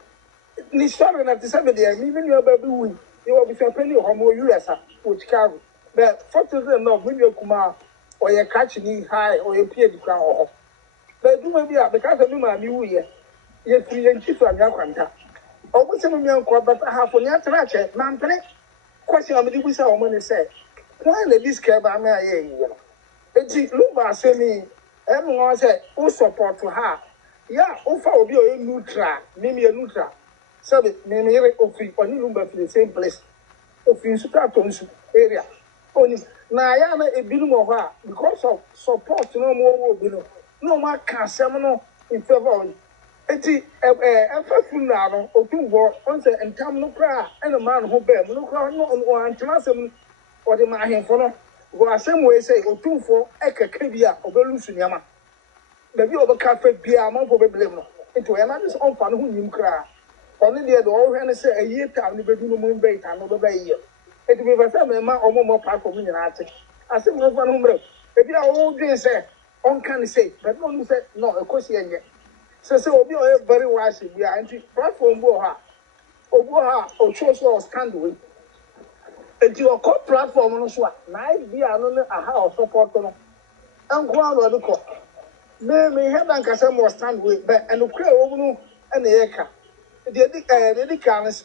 Nisharan at the 70, even your baby win. You will be a penny or more US, which carry. But 40 no, when you come out, or you're catching high, or you peer the crown. But do maybe because of my new year, you're 3 and 2 from your contact. Almost a million but I have on your track, man. Question of the Busa woman said, why the disc by me? It's Lumba'S say me, everyone said, who support to her. Yeah, offer will be a neutral, maybe a neutral. So the many of you on Lumba'S for the same place. Of you start on area. Only now, I am a bit of her because of support no more below. No more can seminal in favor. It's a first now or 2 war once and come no cry and a man who bear no cry no one transem or the man for no same way say or 2 for Eka Kabia or Belusiama. The view of a cafe beer among for blame. Into another on fun who you cry. Only the other hand say a year time, the baby moon bait and over a year. It will be a family man or more part of me. I said, no one who if you are all day say, on can say, but no, say, no, of course, yet. So, we are very wise. We are anti platform Boha or choice or stand with. And you are called platform on swat. Nice be another a house support. And go on the court. May have an Casamo stand with, but and the crew and the Eka. The Dicans